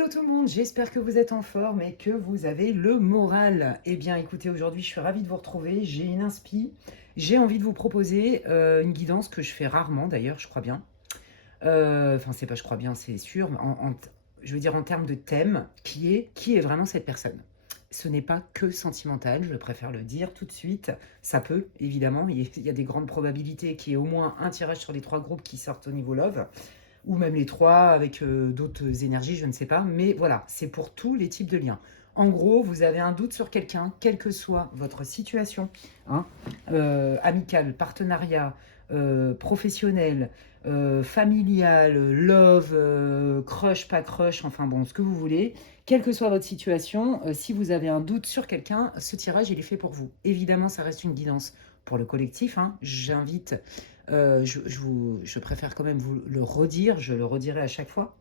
Hello tout le monde, j'espère que vous êtes en forme et que vous avez le moral. Eh bien écoutez, aujourd'hui je suis ravie de vous retrouver, j'ai une inspi, j'ai envie de vous proposer une guidance que je fais rarement d'ailleurs, je crois bien. Enfin c'est pas je crois bien, c'est sûr, mais je veux dire en termes de thème, qui est vraiment cette personne. Ce n'est pas que sentimental, je préfère le dire tout de suite. Ça peut, évidemment, il y a des grandes probabilités qu'il y ait au moins un tirage sur les 3 groupes qui sortent au niveau love ou même les 3 avec d'autres énergies, je ne sais pas. Mais voilà, c'est pour tous les types de liens. En gros, vous avez un doute sur quelqu'un, quelle que soit votre situation, hein, amicale, partenariat, professionnel, familial, love, crush, pas crush, enfin bon, ce que vous voulez. Quelle que soit votre situation, si vous avez un doute sur quelqu'un, ce tirage, il est fait pour vous. Évidemment, ça reste une guidance pour le collectif, hein. J'invite je préfère quand même vous le redire, je le redirai à chaque fois,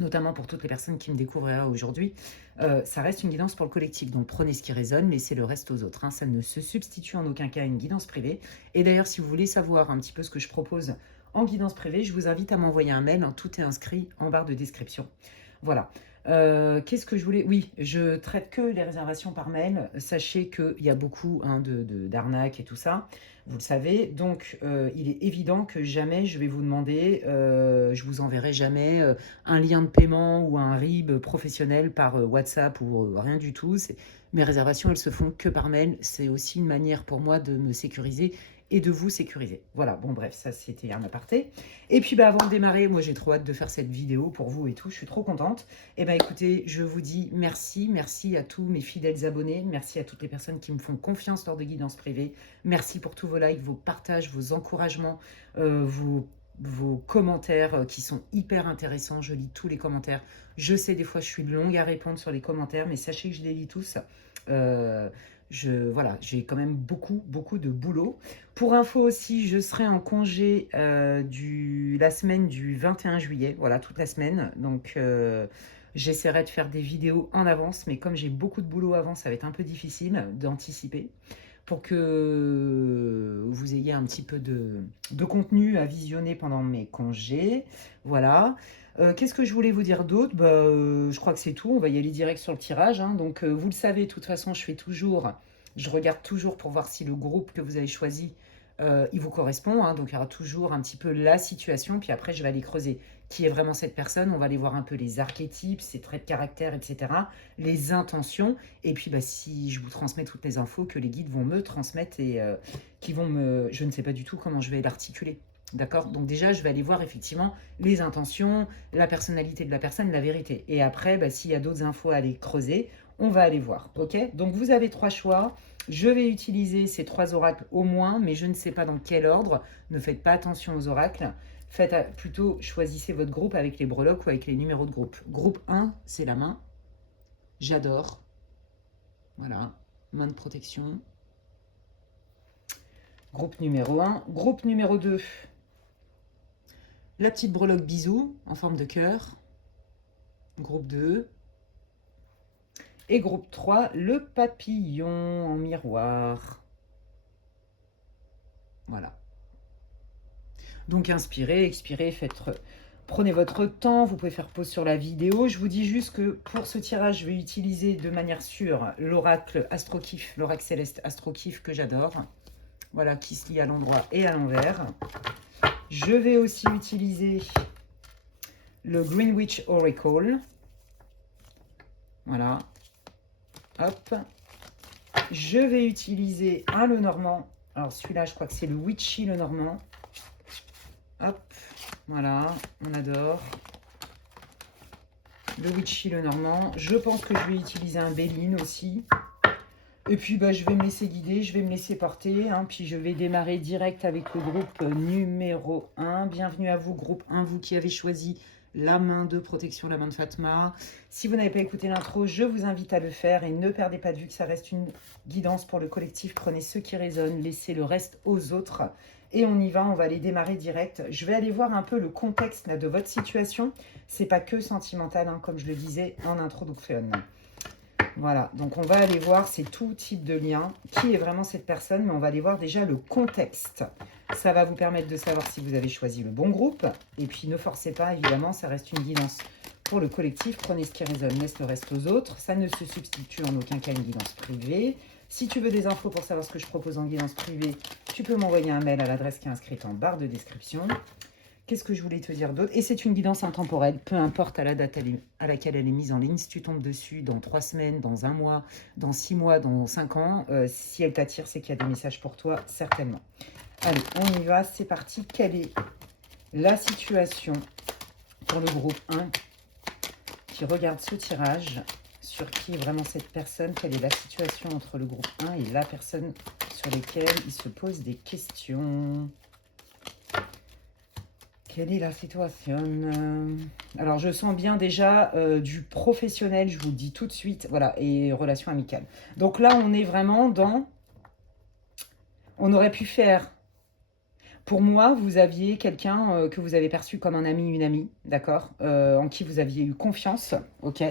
notamment pour toutes les personnes qui me découvriraient aujourd'hui. Ça reste une guidance pour le collectif, donc prenez ce qui résonne, laissez le reste aux autres, hein. Ça ne se substitue en aucun cas à une guidance privée. Et d'ailleurs, si vous voulez savoir un petit peu ce que je propose en guidance privée, je vous invite à m'envoyer un mail, hein. Tout est inscrit en barre de description. Voilà. Qu'est-ce que je voulais? Oui, je traite que les réservations par mail. Sachez qu'il y a beaucoup, hein, d'arnaques et tout ça. Vous le savez. Donc, il est évident que jamais je vais vous demander, je vous enverrai jamais un lien de paiement ou un RIB professionnel par WhatsApp ou rien du tout. Mes réservations, elles se font que par mail. C'est aussi une manière pour moi de me sécuriser et de vous sécuriser. Voilà, bon bref, ça c'était un aparté. Et puis avant de démarrer, moi j'ai trop hâte de faire cette vidéo pour vous et tout, je suis trop contente. Et écoutez, je vous dis merci, merci à tous mes fidèles abonnés, merci à toutes les personnes qui me font confiance lors de guidance privée, merci pour tous vos likes, vos partages, vos encouragements, vos commentaires qui sont hyper intéressants. Je lis tous les commentaires. Je sais, des fois, je suis longue à répondre sur les commentaires, mais sachez que je les lis tous. Voilà, j'ai quand même beaucoup de boulot. Pour info aussi, je serai en congé la semaine du 21 juillet, voilà, toute la semaine. Donc, j'essaierai de faire des vidéos en avance, mais comme j'ai beaucoup de boulot avant, ça va être un peu difficile d'anticiper pour que vous ayez un petit peu de contenu à visionner pendant mes congés. Voilà. Qu'est-ce que je voulais vous dire d'autre? Je crois que c'est tout. On va y aller direct sur le tirage, hein. Donc, vous le savez, de toute façon, je regarde toujours pour voir si le groupe que vous avez choisi, il vous correspond, hein. Donc, il y aura toujours un petit peu la situation. Puis après, je vais aller creuser qui est vraiment cette personne. On va aller voir un peu les archétypes, ses traits de caractère, etc. Les intentions. Et puis, si je vous transmets toutes les infos que les guides vont me transmettre et qui vont me... Je ne sais pas du tout comment je vais l'articuler. D'accord? Donc déjà, je vais aller voir effectivement les intentions, la personnalité de la personne, la vérité. Et après, s'il y a d'autres infos à aller creuser, on va aller voir. Ok? Donc vous avez 3 choix. Je vais utiliser ces 3 oracles au moins, mais je ne sais pas dans quel ordre. Ne faites pas attention aux oracles. Plutôt, choisissez votre groupe avec les breloques ou avec les numéros de groupe. Groupe 1, c'est la main. J'adore. Voilà, main de protection. Groupe numéro 1. Groupe numéro 2. La petite breloque bisou en forme de cœur. Groupe 2. Et groupe 3, le papillon en miroir. Voilà. Donc inspirez, expirez, prenez votre temps. Vous pouvez faire pause sur la vidéo. Je vous dis juste que pour ce tirage, je vais utiliser de manière sûre l'oracle Astrokif, l'oracle céleste Astrokif que j'adore. Voilà, qui se lit à l'endroit et à l'envers. Je vais aussi utiliser le Greenwich Oracle. Voilà. Hop. Je vais utiliser un Lenormand. Alors celui-là, je crois que c'est le Witchy Lenormand. Hop. Voilà, on adore. Le Witchy Lenormand. Je pense que je vais utiliser un Béline aussi. Et puis, je vais me laisser guider, je vais me laisser porter, hein. Puis, je vais démarrer direct avec le groupe numéro 1. Bienvenue à vous, groupe 1, vous qui avez choisi la main de protection, la main de Fatma. Si vous n'avez pas écouté l'intro, je vous invite à le faire et ne perdez pas de vue que ça reste une guidance pour le collectif. Prenez ce qui résonne, laissez le reste aux autres. Et on y va, on va aller démarrer direct. Je vais aller voir un peu le contexte là, de votre situation. C'est pas que sentimental, hein, comme je le disais en introduction. Voilà, donc on va aller voir, c'est tout type de lien. Qui est vraiment cette personne? Mais on va aller voir déjà le contexte. Ça va vous permettre de savoir si vous avez choisi le bon groupe. Et puis ne forcez pas, évidemment, ça reste une guidance Pour le collectif, prenez ce qui résonne, laisse le reste aux autres. Ça ne se substitue en aucun cas à une guidance privée. Si tu veux des infos pour savoir ce que je propose en guidance privée, tu peux m'envoyer un mail à l'adresse qui est inscrite en barre de description. Qu'est-ce que je voulais te dire d'autre? Et c'est une guidance intemporelle, peu importe à la date à laquelle elle est mise en ligne. Si tu tombes dessus dans 3 semaines, dans 1 mois, dans 6 mois, dans 5 ans, si elle t'attire, c'est qu'il y a des messages pour toi, certainement. Allez, on y va, c'est parti. Quelle est la situation pour le groupe 1 qui regarde ce tirage? Sur qui est vraiment cette personne? Quelle est la situation entre le groupe 1 et la personne sur lesquelles il se pose des questions? Quelle est la situation? Alors, je sens bien déjà du professionnel, je vous le dis tout de suite. Voilà, et relation amicale. Donc là, on est vraiment dans... On aurait pu faire... Pour moi, vous aviez quelqu'un que vous avez perçu comme un ami, une amie, d'accord, en qui vous aviez eu confiance, ok.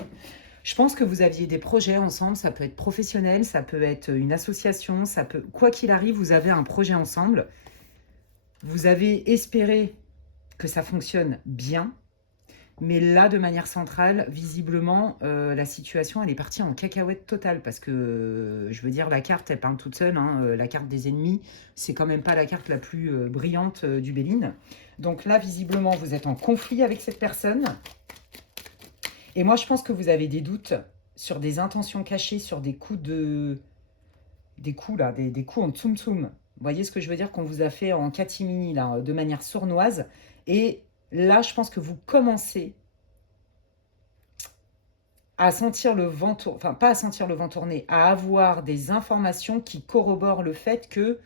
Je pense que vous aviez des projets ensemble, ça peut être professionnel, ça peut être une association, ça peut... Quoi qu'il arrive, vous avez un projet ensemble. Vous avez espéré que ça fonctionne bien, mais là, de manière centrale, visiblement, la situation, elle est partie en cacahuète totale, parce que, je veux dire, la carte, elle parle toute seule, hein, la carte des ennemis, c'est quand même pas la carte la plus brillante du Béline. Donc là, visiblement, vous êtes en conflit avec cette personne, et moi, je pense que vous avez des doutes sur des intentions cachées, sur des coups de... Des coups, là, des coups en tsum-tsum. Vous voyez ce que je veux dire? Qu'on vous a fait en catimini, là, de manière sournoise, et... Là, je pense que vous commencez à sentir le vent tourner, enfin pas à sentir le vent tourner, à avoir des informations qui corroborent le fait que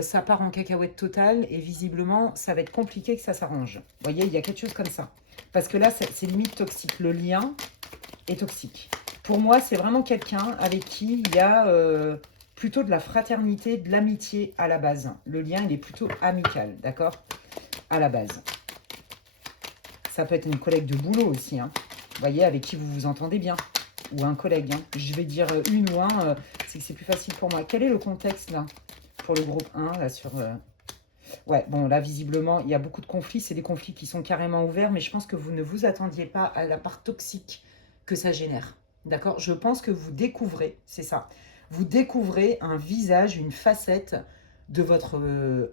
ça part en cacahuète totale et visiblement, ça va être compliqué que ça s'arrange. Vous voyez, il y a quelque chose comme ça. Parce que là, c'est limite toxique. Le lien est toxique. Pour moi, c'est vraiment quelqu'un avec qui il y a plutôt de la fraternité, de l'amitié à la base. Le lien, il est plutôt amical, d'accord? À la base. Ça peut être une collègue de boulot aussi, hein. Vous voyez, avec qui vous vous entendez bien. Ou un collègue, hein. Je vais dire une ou un, c'est que c'est plus facile pour moi. Quel est le contexte, là, pour le groupe 1, là, sur... Ouais, bon, là, visiblement, il y a beaucoup de conflits. C'est des conflits qui sont carrément ouverts, mais je pense que vous ne vous attendiez pas à la part toxique que ça génère. D'accord? Je pense que vous découvrez, c'est ça, vous découvrez un visage, une facette de votre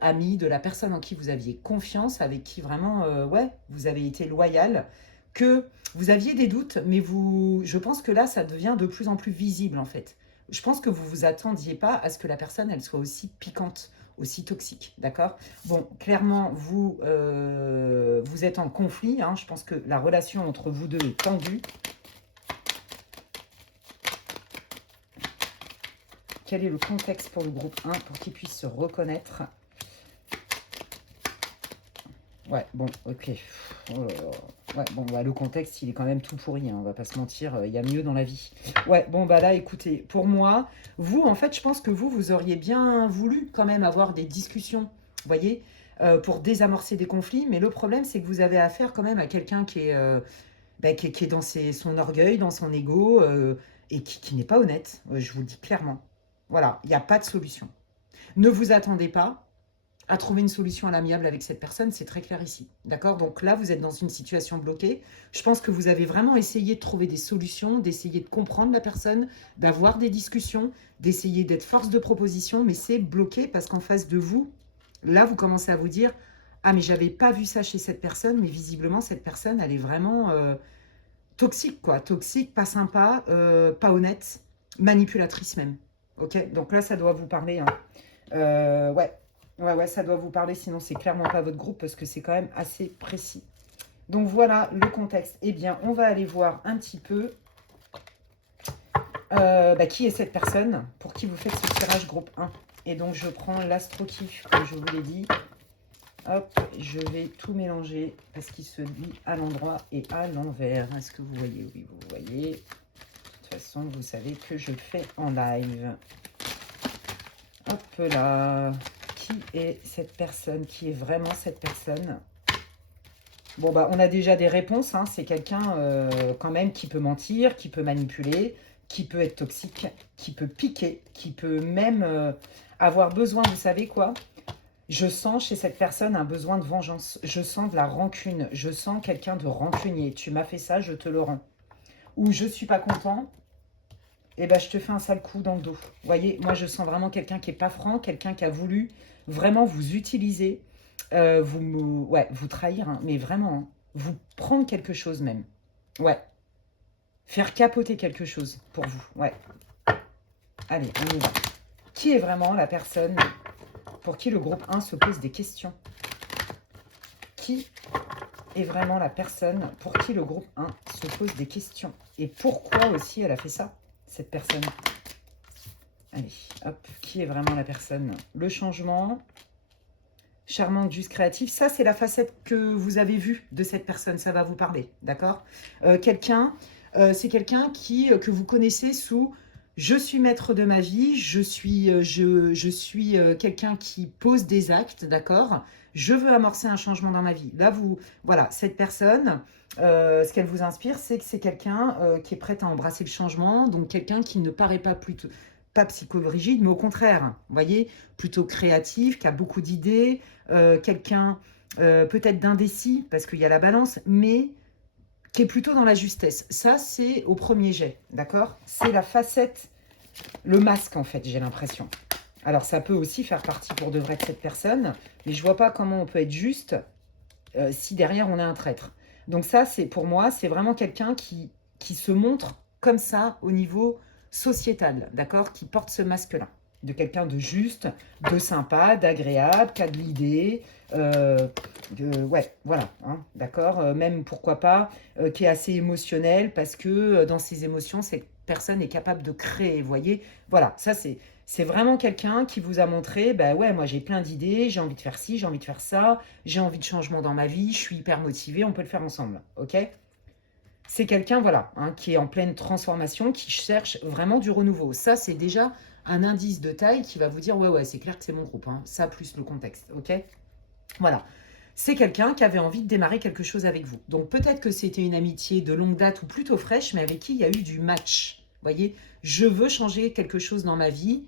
ami, de la personne en qui vous aviez confiance, avec qui vraiment, ouais, vous avez été loyal, que vous aviez des doutes, mais je pense que là, ça devient de plus en plus visible, en fait. Je pense que vous ne vous attendiez pas à ce que la personne, elle soit aussi piquante, aussi toxique, d'accord? Bon, clairement, vous êtes en conflit, hein, je pense que la relation entre vous deux est tendue. Quel est le contexte pour le groupe 1 pour qu'il puisse se reconnaître? Ouais, bon, ok. Oh là là. Ouais, bon, bah, le contexte, il est quand même tout pourri, hein, on va pas se mentir, il y a mieux dans la vie. Ouais, bon, bah là, écoutez, pour moi, vous, en fait, je pense que vous auriez bien voulu quand même avoir des discussions, vous voyez, pour désamorcer des conflits, mais le problème, c'est que vous avez affaire quand même à quelqu'un qui est, qui est dans son orgueil, dans son ego, et qui n'est pas honnête, je vous le dis clairement. Voilà, il n'y a pas de solution. Ne vous attendez pas à trouver une solution à l'amiable avec cette personne, c'est très clair ici. D'accord? Donc là, vous êtes dans une situation bloquée. Je pense que vous avez vraiment essayé de trouver des solutions, d'essayer de comprendre la personne, d'avoir des discussions, d'essayer d'être force de proposition, mais c'est bloqué parce qu'en face de vous, là, vous commencez à vous dire « Ah, mais j'avais pas vu ça chez cette personne, mais visiblement, cette personne, elle est vraiment toxique, quoi. Toxique, pas sympa, pas honnête, manipulatrice même. » Ok? Donc là, ça doit vous parler. Hein. Ouais. Ouais, ça doit vous parler, sinon c'est clairement pas votre groupe parce que c'est quand même assez précis. Donc voilà le contexte. Eh bien, on va aller voir un petit peu qui est cette personne pour qui vous faites ce tirage groupe 1. Et donc, je prends l'astro-kiff, comme je vous l'ai dit. Hop, je vais tout mélanger parce qu'il se lit à l'endroit et à l'envers. Est-ce que vous voyez? Oui, vous voyez. De toute façon, vous savez que je fais en live. Hop là. Qui est cette personne? Qui est vraiment cette personne? Bon, bah, on a déjà des réponses. Hein. C'est quelqu'un quand même qui peut mentir, qui peut manipuler, qui peut être toxique, qui peut piquer, qui peut même avoir besoin, vous savez quoi? Je sens chez cette personne un besoin de vengeance. Je sens de la rancune. Je sens quelqu'un de rancunier. Tu m'as fait ça, je te le rends. Ou je suis pas content, et ben je te fais un sale coup dans le dos. Vous voyez, moi je sens vraiment quelqu'un qui est pas franc, quelqu'un qui a voulu vraiment vous utiliser, ouais, vous trahir, hein, mais vraiment, hein, vous prendre quelque chose même. Ouais, faire capoter quelque chose pour vous. Ouais, allez, on y va. Qui est vraiment la personne pour qui le groupe 1 se pose des questions? Qui est vraiment la personne pour qui le groupe 1 se pose des questions? Et pourquoi aussi elle a fait ça, cette personne? Allez, hop, qui est vraiment la personne? Le changement, charmante, juste, créative. Ça, c'est la facette que vous avez vue de cette personne. Ça va vous parler, d'accord? C'est quelqu'un que vous connaissez sous je suis maître de ma vie, je suis quelqu'un qui pose des actes, d'accord? Je veux amorcer un changement dans ma vie. Là, voilà, cette personne, ce qu'elle vous inspire, c'est que c'est quelqu'un qui est prêt à embrasser le changement, donc quelqu'un qui ne paraît pas plutôt pas psychorigide, mais au contraire, vous voyez, plutôt créatif, qui a beaucoup d'idées, quelqu'un peut-être d'indécis, parce qu'il y a la balance, mais qui est plutôt dans la justesse. Ça, c'est au premier jet, d'accord? C'est la facette, le masque, en fait, j'ai l'impression. Alors, ça peut aussi faire partie pour de vrai de cette personne, mais je vois pas comment on peut être juste si derrière, on a un traître. Donc ça, c'est pour moi, c'est vraiment quelqu'un qui se montre comme ça au niveau sociétal, d'accord? Qui porte ce masque-là. De quelqu'un de juste, de sympa, d'agréable, qui a de l'idée, ouais, voilà, hein, d'accord, même pourquoi pas, qui est assez émotionnel parce que dans ses émotions, cette personne est capable de créer, vous voyez, voilà, ça c'est vraiment quelqu'un qui vous a montré, bah ouais, moi j'ai plein d'idées, j'ai envie de faire ci, j'ai envie de faire ça, j'ai envie de changement dans ma vie, je suis hyper motivée, on peut le faire ensemble, ok? C'est quelqu'un, voilà, hein, qui est en pleine transformation, qui cherche vraiment du renouveau. Ça, c'est déjà un indice de taille qui va vous dire, ouais, ouais, c'est clair que c'est mon groupe, hein. Ça plus le contexte, ok? Voilà. C'est quelqu'un qui avait envie de démarrer quelque chose avec vous. Donc peut-être que c'était une amitié de longue date ou plutôt fraîche, mais avec qui il y a eu du match. Vous voyez, je veux changer quelque chose dans ma vie,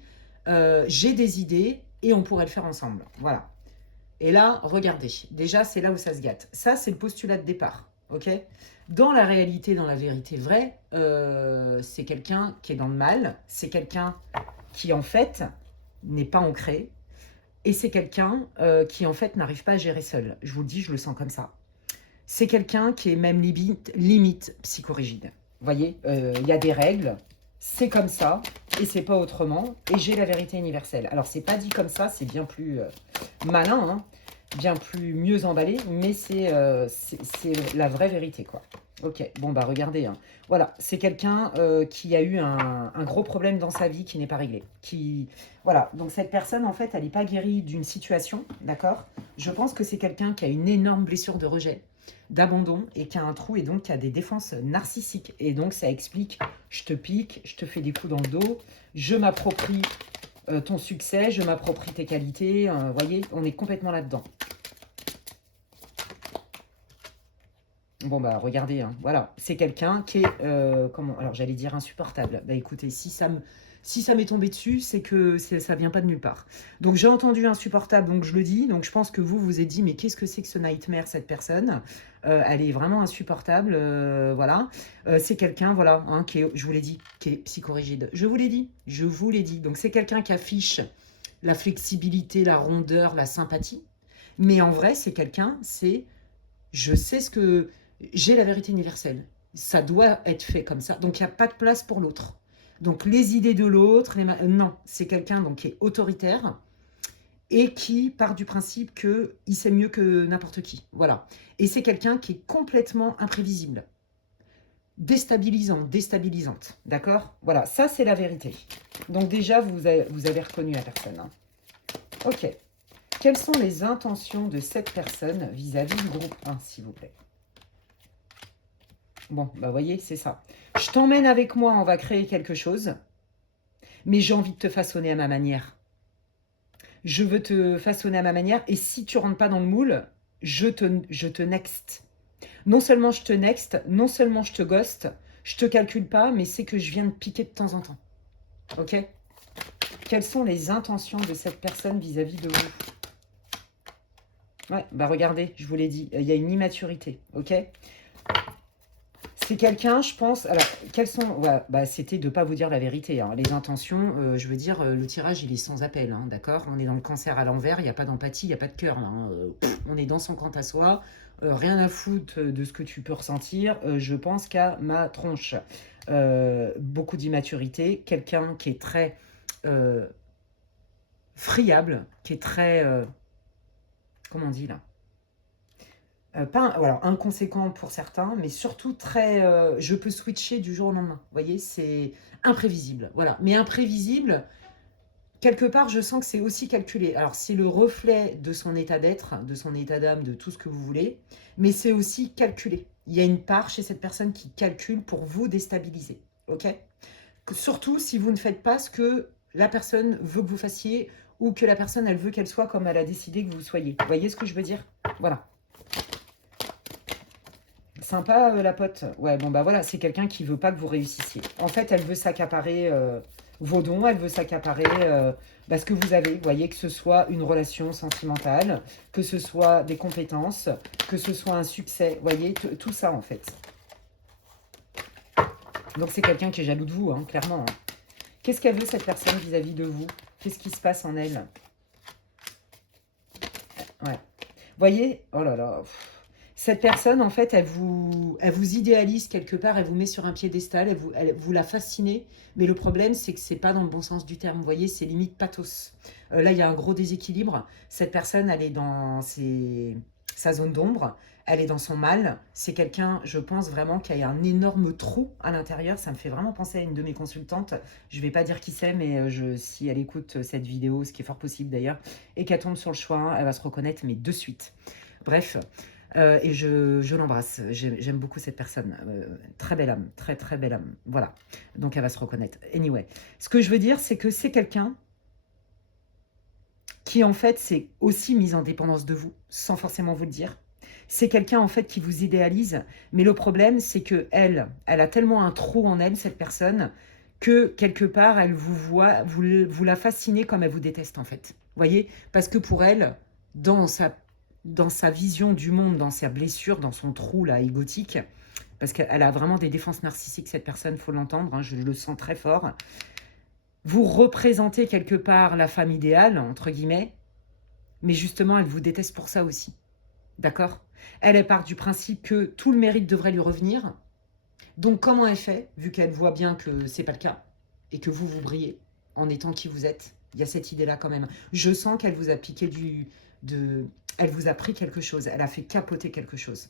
j'ai des idées et on pourrait le faire ensemble. Voilà. Et là, regardez, déjà c'est là où ça se gâte. Ça, c'est le postulat de départ. Ok? Dans la réalité, dans la vérité vraie, c'est quelqu'un qui est dans le mal, c'est quelqu'un qui en fait n'est pas ancré, et c'est quelqu'un qui, en fait, n'arrive pas à gérer seul. Je vous le dis, je le sens comme ça. C'est quelqu'un qui est même limite psychorigide. Vous voyez, il y a des règles, c'est comme ça, et c'est pas autrement, et j'ai la vérité universelle. Alors, c'est pas dit comme ça, c'est bien plus malin, hein, bien plus mieux emballé, mais c'est la vraie vérité, quoi. Ok, bon, bah regardez, hein. Voilà, c'est quelqu'un qui a eu un gros problème dans sa vie qui n'est pas réglé. Voilà, donc cette personne, en fait, elle n'est pas guérie d'une situation, d'accord? Je pense que c'est quelqu'un qui a une énorme blessure de rejet, d'abandon, et qui a un trou, et donc qui a des défenses narcissiques. Et donc, ça explique, je te pique, je te fais des coups dans le dos, je m'approprie ton succès, je m'approprie tes qualités. Vous voyez, on est complètement là-dedans. Bon, bah, regardez, hein, voilà. C'est quelqu'un qui est, comment, alors j'allais dire insupportable. Bah, écoutez, si ça m'est tombé dessus, c'est que ça vient pas de nulle part. Donc, j'ai entendu insupportable, donc je le dis. Donc, je pense que vous vous êtes dit, mais qu'est-ce que c'est que ce nightmare, cette personne? Elle est vraiment insupportable, voilà. C'est quelqu'un, voilà, hein, qui est, je vous l'ai dit, qui est psychorigide. Je vous l'ai dit, je vous l'ai dit. Donc, c'est quelqu'un qui affiche la flexibilité, la rondeur, la sympathie. Mais en vrai, c'est quelqu'un, je sais ce que... J'ai la vérité universelle. Ça doit être fait comme ça. Donc, il n'y a pas de place pour l'autre. Donc, les idées de l'autre, non, c'est quelqu'un donc qui est autoritaire et qui part du principe qu'il sait mieux que n'importe qui. Voilà. Et c'est quelqu'un qui est complètement imprévisible. Déstabilisante. D'accord? Voilà, ça, c'est la vérité. Donc, déjà, vous avez reconnu la personne. Hein. Ok. Quelles sont les intentions de cette personne vis-à-vis du groupe 1, s'il vous plaît? Bon, bah voyez, c'est ça. Je t'emmène avec moi, on va créer quelque chose, mais j'ai envie de te façonner à ma manière. Je veux te façonner à ma manière, et si tu rentres pas dans le moule, je te next. Non seulement je te next, non seulement je te ghost, je te calcule pas, mais c'est que je viens de piquer de temps en temps. Ok? Quelles sont les intentions de cette personne vis-à-vis de vous? Ouais, bah regardez, je vous l'ai dit, il y a une immaturité, ok? C'est quelqu'un, je pense. Alors, quelles sont. Ouais, bah, c'était de ne pas vous dire la vérité, hein. Les intentions, je veux dire, le tirage, il est sans appel, hein, d'accord? On est dans le cancer à l'envers, il n'y a pas d'empathie, il n'y a pas de cœur, là, hein. On est dans son quant à soi, rien à foutre de ce que tu peux ressentir. Je pense qu'à ma tronche. Beaucoup d'immaturité, quelqu'un qui est très euh, friable, qui est très. Comment on dit là? Pas, voilà, inconséquent pour certains, mais surtout très. Je peux switcher du jour au lendemain. Vous voyez, c'est imprévisible. Voilà. Mais imprévisible, quelque part, je sens que c'est aussi calculé. Alors, c'est le reflet de son état d'être, de son état d'âme, de tout ce que vous voulez, mais c'est aussi calculé. Il y a une part chez cette personne qui calcule pour vous déstabiliser. OK? Surtout si vous ne faites pas ce que la personne veut que vous fassiez ou que la personne, elle veut qu'elle soit comme elle a décidé que vous soyez. Vous voyez ce que je veux dire? Voilà. Sympa, la pote. Ouais, bon, bah voilà, c'est quelqu'un qui veut pas que vous réussissiez. En fait, elle veut s'accaparer vos dons, elle veut s'accaparer ce que vous avez. Vous voyez, que ce soit une relation sentimentale, que ce soit des compétences, que ce soit un succès. Vous voyez, tout ça, en fait. Donc, c'est quelqu'un qui est jaloux de vous, hein, clairement, hein. Qu'est-ce qu'elle veut, cette personne, vis-à-vis de vous? Qu'est-ce qui se passe en elle? Ouais. Vous voyez? Oh là là. Cette personne, en fait, elle vous idéalise quelque part, elle vous met sur un piédestal, vous la fascinez. Mais le problème, c'est que c'est pas dans le bon sens du terme. Vous voyez, c'est limite pathos. Là, il y a un gros déséquilibre. Cette personne, elle est dans sa zone d'ombre. Elle est dans son mal. C'est quelqu'un, je pense vraiment, qui a un énorme trou à l'intérieur. Ça me fait vraiment penser à une de mes consultantes. Je vais pas dire qui c'est, mais si elle écoute cette vidéo, ce qui est fort possible d'ailleurs, et qu'elle tombe sur le choix, elle va se reconnaître, mais de suite. Bref, et je l'embrasse. J'aime beaucoup cette personne. Très belle âme, très très belle âme. Voilà. Donc elle va se reconnaître. Anyway, ce que je veux dire, c'est que c'est quelqu'un qui en fait s'est aussi mise en dépendance de vous, sans forcément vous le dire. C'est quelqu'un en fait qui vous idéalise, mais le problème c'est que elle a tellement un trou en elle, cette personne, que quelque part elle vous voit, vous la fascinez comme elle vous déteste en fait. Vous voyez? Parce que pour elle, dans sa vision du monde, dans sa blessure, dans son trou là égotique, parce qu'elle a vraiment des défenses narcissiques, cette personne, faut l'entendre, hein, je le sens très fort. Vous représentez quelque part la femme idéale, entre guillemets, mais justement, elle vous déteste pour ça aussi. D'accord? Elle part du principe que tout le mérite devrait lui revenir. Donc, comment elle fait, vu qu'elle voit bien que c'est pas le cas, et que vous brillez en étant qui vous êtes? Il y a cette idée-là quand même. Je sens qu'elle vous a piqué elle vous a pris quelque chose, elle a fait capoter quelque chose.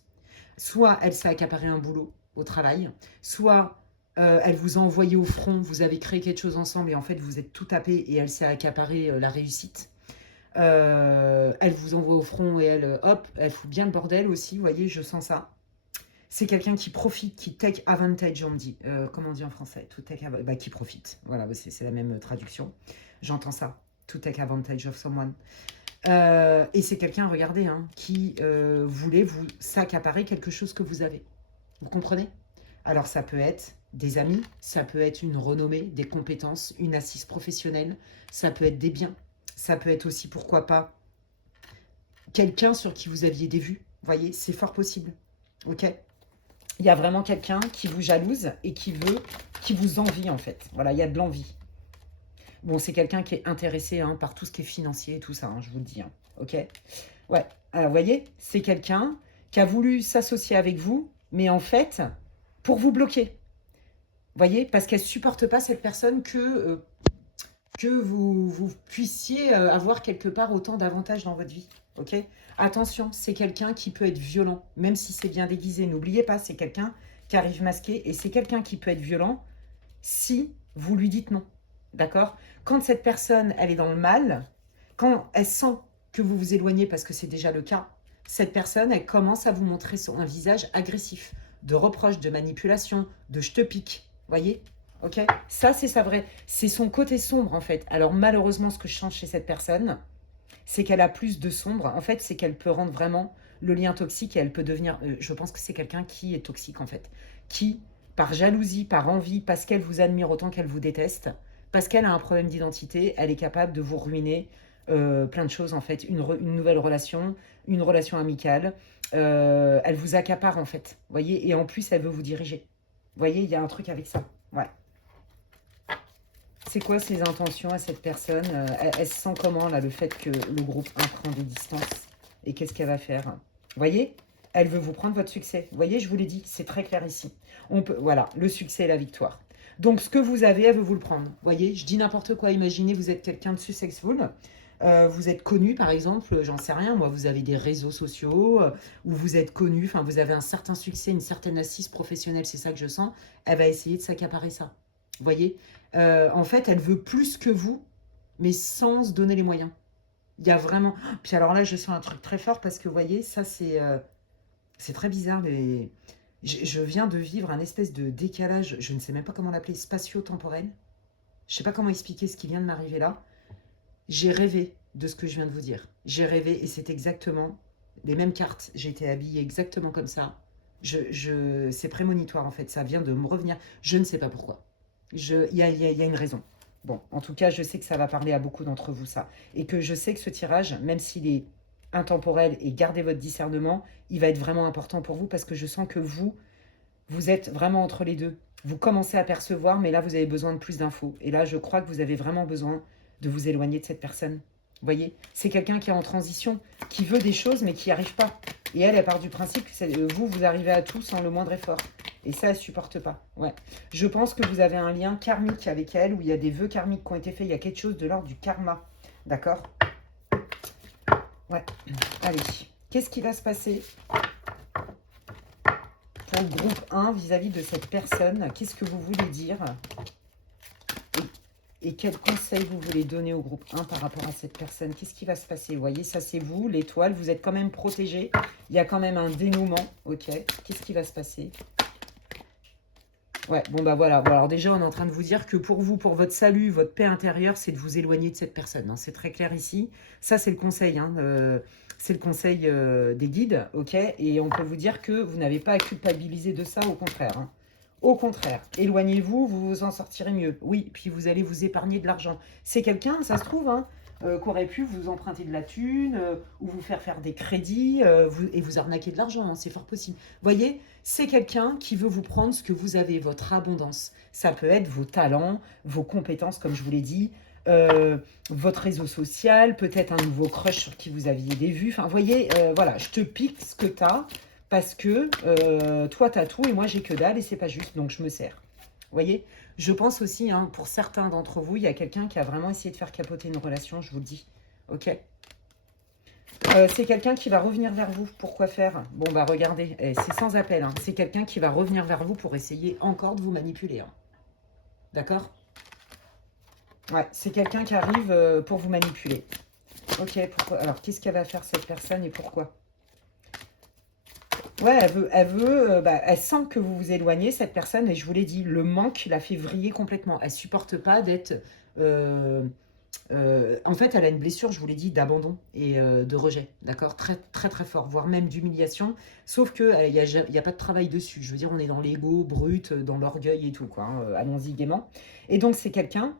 Soit elle s'est accaparé un boulot au travail, soit elle vous a envoyé au front, vous avez créé quelque chose ensemble et en fait vous êtes tout tapé et elle s'est accaparé la réussite. Elle vous envoie au front et elle, hop, elle fout bien le bordel aussi, vous voyez, je sens ça. C'est quelqu'un qui profite, qui take advantage, on dit. Comment on dit en français? To take qui profite. Voilà, c'est la même traduction. J'entends ça. To take advantage of someone. Et c'est quelqu'un, regardez, hein, qui voulait vous s'accaparer quelque chose que vous avez. Vous comprenez? Alors ça peut être des amis, ça peut être une renommée, des compétences, une assise professionnelle, ça peut être des biens, ça peut être aussi, pourquoi pas, quelqu'un sur qui vous aviez des vues. Vous voyez, c'est fort possible. Ok? Il y a vraiment quelqu'un qui vous jalouse et qui vous envie en fait. Voilà, il y a de l'envie. Bon, c'est quelqu'un qui est intéressé hein, par tout ce qui est financier et tout ça, hein, je vous le dis. Hein. Ok? Ouais. Alors, vous voyez, c'est quelqu'un qui a voulu s'associer avec vous, mais en fait, pour vous bloquer. Vous voyez? Parce qu'elle ne supporte pas cette personne que vous puissiez avoir quelque part autant d'avantages dans votre vie. Ok? Attention, c'est quelqu'un qui peut être violent, même si c'est bien déguisé. N'oubliez pas, c'est quelqu'un qui arrive masqué et c'est quelqu'un qui peut être violent si vous lui dites non. D'accord? Quand cette personne, elle est dans le mal, quand elle sent que vous vous éloignez, parce que c'est déjà le cas, cette personne, elle commence à vous montrer un visage agressif, de reproche, de manipulation, de je te pique. Voyez? Ok? Ça, c'est son côté sombre, en fait. Alors, malheureusement, ce que je sens chez cette personne, c'est qu'elle a plus de sombre. En fait, c'est qu'elle peut rendre vraiment le lien toxique et elle peut devenir... je pense que c'est quelqu'un qui est toxique, en fait. Qui, par jalousie, par envie, parce qu'elle vous admire autant qu'elle vous déteste, parce qu'elle a un problème d'identité, elle est capable de vous ruiner plein de choses en fait, une nouvelle relation, une relation amicale. Elle vous accapare en fait, vous voyez, et en plus elle veut vous diriger. Vous voyez, il y a un truc avec ça. Ouais. C'est quoi ses intentions à cette personne? Elle se sent comment là, le fait que le groupe 1 prend des distances? Et qu'est-ce qu'elle va faire? Vous voyez, elle veut vous prendre votre succès. Vous voyez, je vous l'ai dit, c'est très clair ici. On peut, voilà, le succès et la victoire. Donc, ce que vous avez, elle veut vous le prendre. Vous voyez, je dis n'importe quoi. Imaginez, vous êtes quelqu'un de successful. Vous êtes connu, par exemple, j'en sais rien, moi, vous avez des réseaux sociaux, où vous êtes connu, enfin, vous avez un certain succès, une certaine assise professionnelle, c'est ça que je sens. Elle va essayer de s'accaparer ça. Vous voyez, en fait, elle veut plus que vous, mais sans se donner les moyens. Il y a vraiment... Puis alors là, je sens un truc très fort parce que, vous voyez, ça, c'est très bizarre. Mais je viens de vivre un espèce de décalage, je ne sais même pas comment l'appeler, spatio-temporel. Je ne sais pas comment expliquer ce qui vient de m'arriver là. J'ai rêvé de ce que je viens de vous dire. J'ai rêvé et c'est exactement les mêmes cartes. J'ai été habillée exactement comme ça. C'est prémonitoire, en fait. Ça vient de me revenir. Je ne sais pas pourquoi. Il y a une raison. Bon, en tout cas, je sais que ça va parler à beaucoup d'entre vous, ça. Et que je sais que ce tirage, même s'il est intemporel et gardez votre discernement, il va être vraiment important pour vous parce que je sens que vous êtes vraiment entre les deux. Vous commencez à percevoir, mais là, vous avez besoin de plus d'infos. Et là, je crois que vous avez vraiment besoin de vous éloigner de cette personne. Vous voyez, c'est quelqu'un qui est en transition, qui veut des choses, mais qui n'y arrive pas. Et elle part du principe que vous arrivez à tout sans le moindre effort. Et ça, elle ne supporte pas. Ouais. Je pense que vous avez un lien karmique avec elle, où il y a des vœux karmiques qui ont été faits. Il y a quelque chose de l'ordre du karma. D'accord? Ouais. Allez. Qu'est-ce qui va se passer pour le groupe 1 vis-à-vis de cette personne? Qu'est-ce que vous voulez dire? Et quel conseil vous voulez donner au groupe 1 par rapport à cette personne? Qu'est-ce qui va se passer? Vous voyez, ça c'est vous, l'étoile. Vous êtes quand même protégé. Il y a quand même un dénouement. Ok. Qu'est-ce qui va se passer? Ouais, bon bah voilà. Bon, alors déjà, on est en train de vous dire que pour vous, pour votre salut, votre paix intérieure, c'est de vous éloigner de cette personne. Hein. C'est très clair ici. Ça, c'est le conseil. Hein, c'est le conseil des guides. Ok. Et on peut vous dire que vous n'avez pas à culpabiliser de ça, au contraire. Hein. Au contraire, éloignez-vous, vous vous en sortirez mieux. Oui, puis vous allez vous épargner de l'argent. C'est quelqu'un, ça se trouve, hein, qui aurait pu vous emprunter de la thune ou vous faire des crédits et vous arnaquer de l'argent, hein, c'est fort possible. Vous voyez, c'est quelqu'un qui veut vous prendre ce que vous avez, votre abondance. Ça peut être vos talents, vos compétences, comme je vous l'ai dit, votre réseau social, peut-être un nouveau crush sur qui vous aviez des vues. Enfin, vous voyez, voilà, je te pique ce que tu as. Parce que toi, t'as tout et moi, j'ai que dalle et c'est pas juste, donc je me sers. Vous voyez? Je pense aussi, hein, pour certains d'entre vous, il y a quelqu'un qui a vraiment essayé de faire capoter une relation, je vous le dis. Ok? C'est quelqu'un qui va revenir vers vous. Pourquoi faire? Bon, bah regardez, c'est sans appel. Hein. C'est quelqu'un qui va revenir vers vous pour essayer encore de vous manipuler. Hein. D'accord? Ouais, c'est quelqu'un qui arrive pour vous manipuler. Ok, pourquoi? Alors, qu'est-ce qu'elle va faire cette personne et pourquoi? Ouais, elle sent que vous vous éloignez, cette personne, et je vous l'ai dit, le manque la fait vriller complètement. Elle supporte pas d'être... en fait, elle a une blessure, je vous l'ai dit, d'abandon et de rejet, d'accord? Très, très, très fort, voire même d'humiliation. Sauf qu'il n'y a pas de travail dessus. Je veux dire, on est dans l'ego brut, dans l'orgueil et tout, quoi. Hein, allons-y gaiement. Et donc, c'est quelqu'un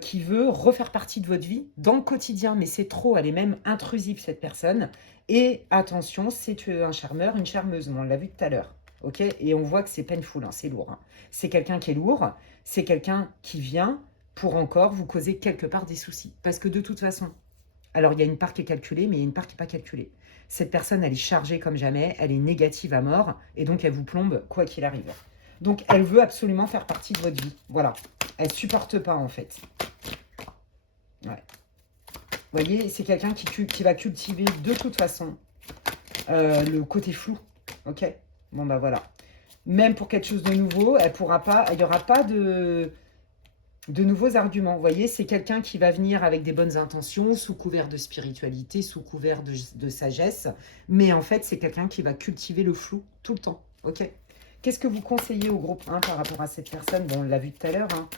qui veut refaire partie de votre vie dans le quotidien, mais c'est trop, elle est même intrusive, cette personne. Et attention, c'est un charmeur, une charmeuse, on l'a vu tout à l'heure. Ok? Et on voit que c'est painful, hein, c'est lourd. Hein. C'est quelqu'un qui est lourd, c'est quelqu'un qui vient pour encore vous causer quelque part des soucis. Parce que de toute façon, alors il y a une part qui est calculée, mais il y a une part qui n'est pas calculée. Cette personne, elle est chargée comme jamais, elle est négative à mort, et donc elle vous plombe quoi qu'il arrive. Donc elle veut absolument faire partie de votre vie. Voilà. Elle ne supporte pas en fait. Ouais. Vous voyez, c'est quelqu'un qui va cultiver de toute façon le côté flou. Ok? Bon, bah voilà. Même pour quelque chose de nouveau, elle pourra pas, il n'y aura pas de nouveaux arguments. Vous voyez, c'est quelqu'un qui va venir avec des bonnes intentions, sous couvert de spiritualité, sous couvert de sagesse. Mais en fait, c'est quelqu'un qui va cultiver le flou tout le temps. Ok? Qu'est-ce que vous conseillez au groupe 1 par rapport à cette personne? Bon, on l'a vu tout à l'heure, hein,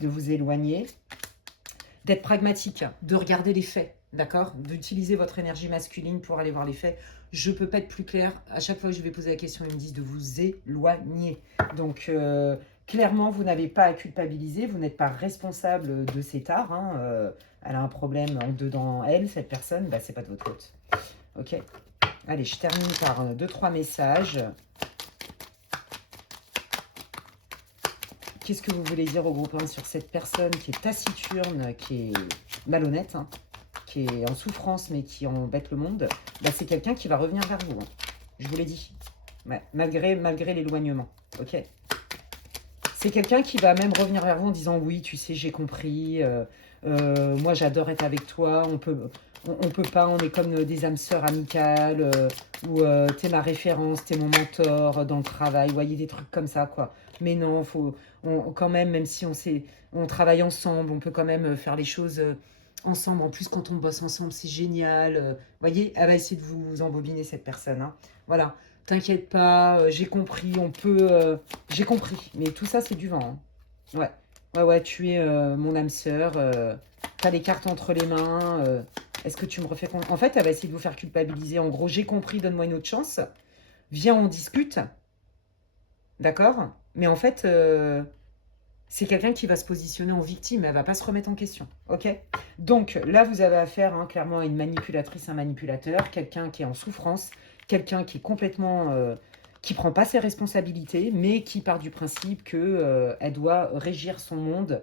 de vous éloigner. D'être pragmatique, de regarder les faits, d'accord? D'utiliser votre énergie masculine pour aller voir les faits. Je ne peux pas être plus clair. À chaque fois que je vais poser la question, ils me disent de vous éloigner. Donc, Clairement, vous n'avez pas à culpabiliser, vous n'êtes pas responsable de ses tares. Hein, elle a un problème en dedans elle, cette personne, bah, c'est pas de votre faute. Ok. Allez, je termine par 2-3 messages. Qu'est-ce que vous voulez dire au groupe 1 sur cette personne qui est taciturne, qui est malhonnête, hein, qui est en souffrance, mais qui embête le monde? Bah, c'est quelqu'un qui va revenir vers vous. Hein. Je vous l'ai dit. Ouais, malgré l'éloignement. Ok. C'est quelqu'un qui va même revenir vers vous en disant oui, tu sais, j'ai compris. Moi, j'adore être avec toi. On peut pas. On est comme des âmes sœurs amicales. Ou t'es ma référence, t'es mon mentor dans le travail. Vous voyez des trucs comme ça, quoi. Mais non, quand même si on travaille ensemble, on peut quand même faire les choses ensemble. En plus, quand on bosse ensemble, c'est génial. Vous voyez, elle va essayer de vous embobiner cette personne. Hein. Voilà. T'inquiète pas, j'ai compris, on peut... j'ai compris, mais tout ça, c'est du vent. Hein. Ouais, ouais, tu es mon âme sœur, t'as les cartes entre les mains, est-ce que tu me refais... En fait, elle va essayer de vous faire culpabiliser. En gros, j'ai compris, donne-moi une autre chance. Viens, on discute. D'accord? Mais en fait, c'est quelqu'un qui va se positionner en victime, elle va pas se remettre en question. Ok? Donc, là, vous avez affaire clairement à une manipulatrice, un manipulateur, quelqu'un qui est en souffrance, quelqu'un qui est complètement... qui prend pas ses responsabilités, mais qui part du principe qu'elle elle doit régir son monde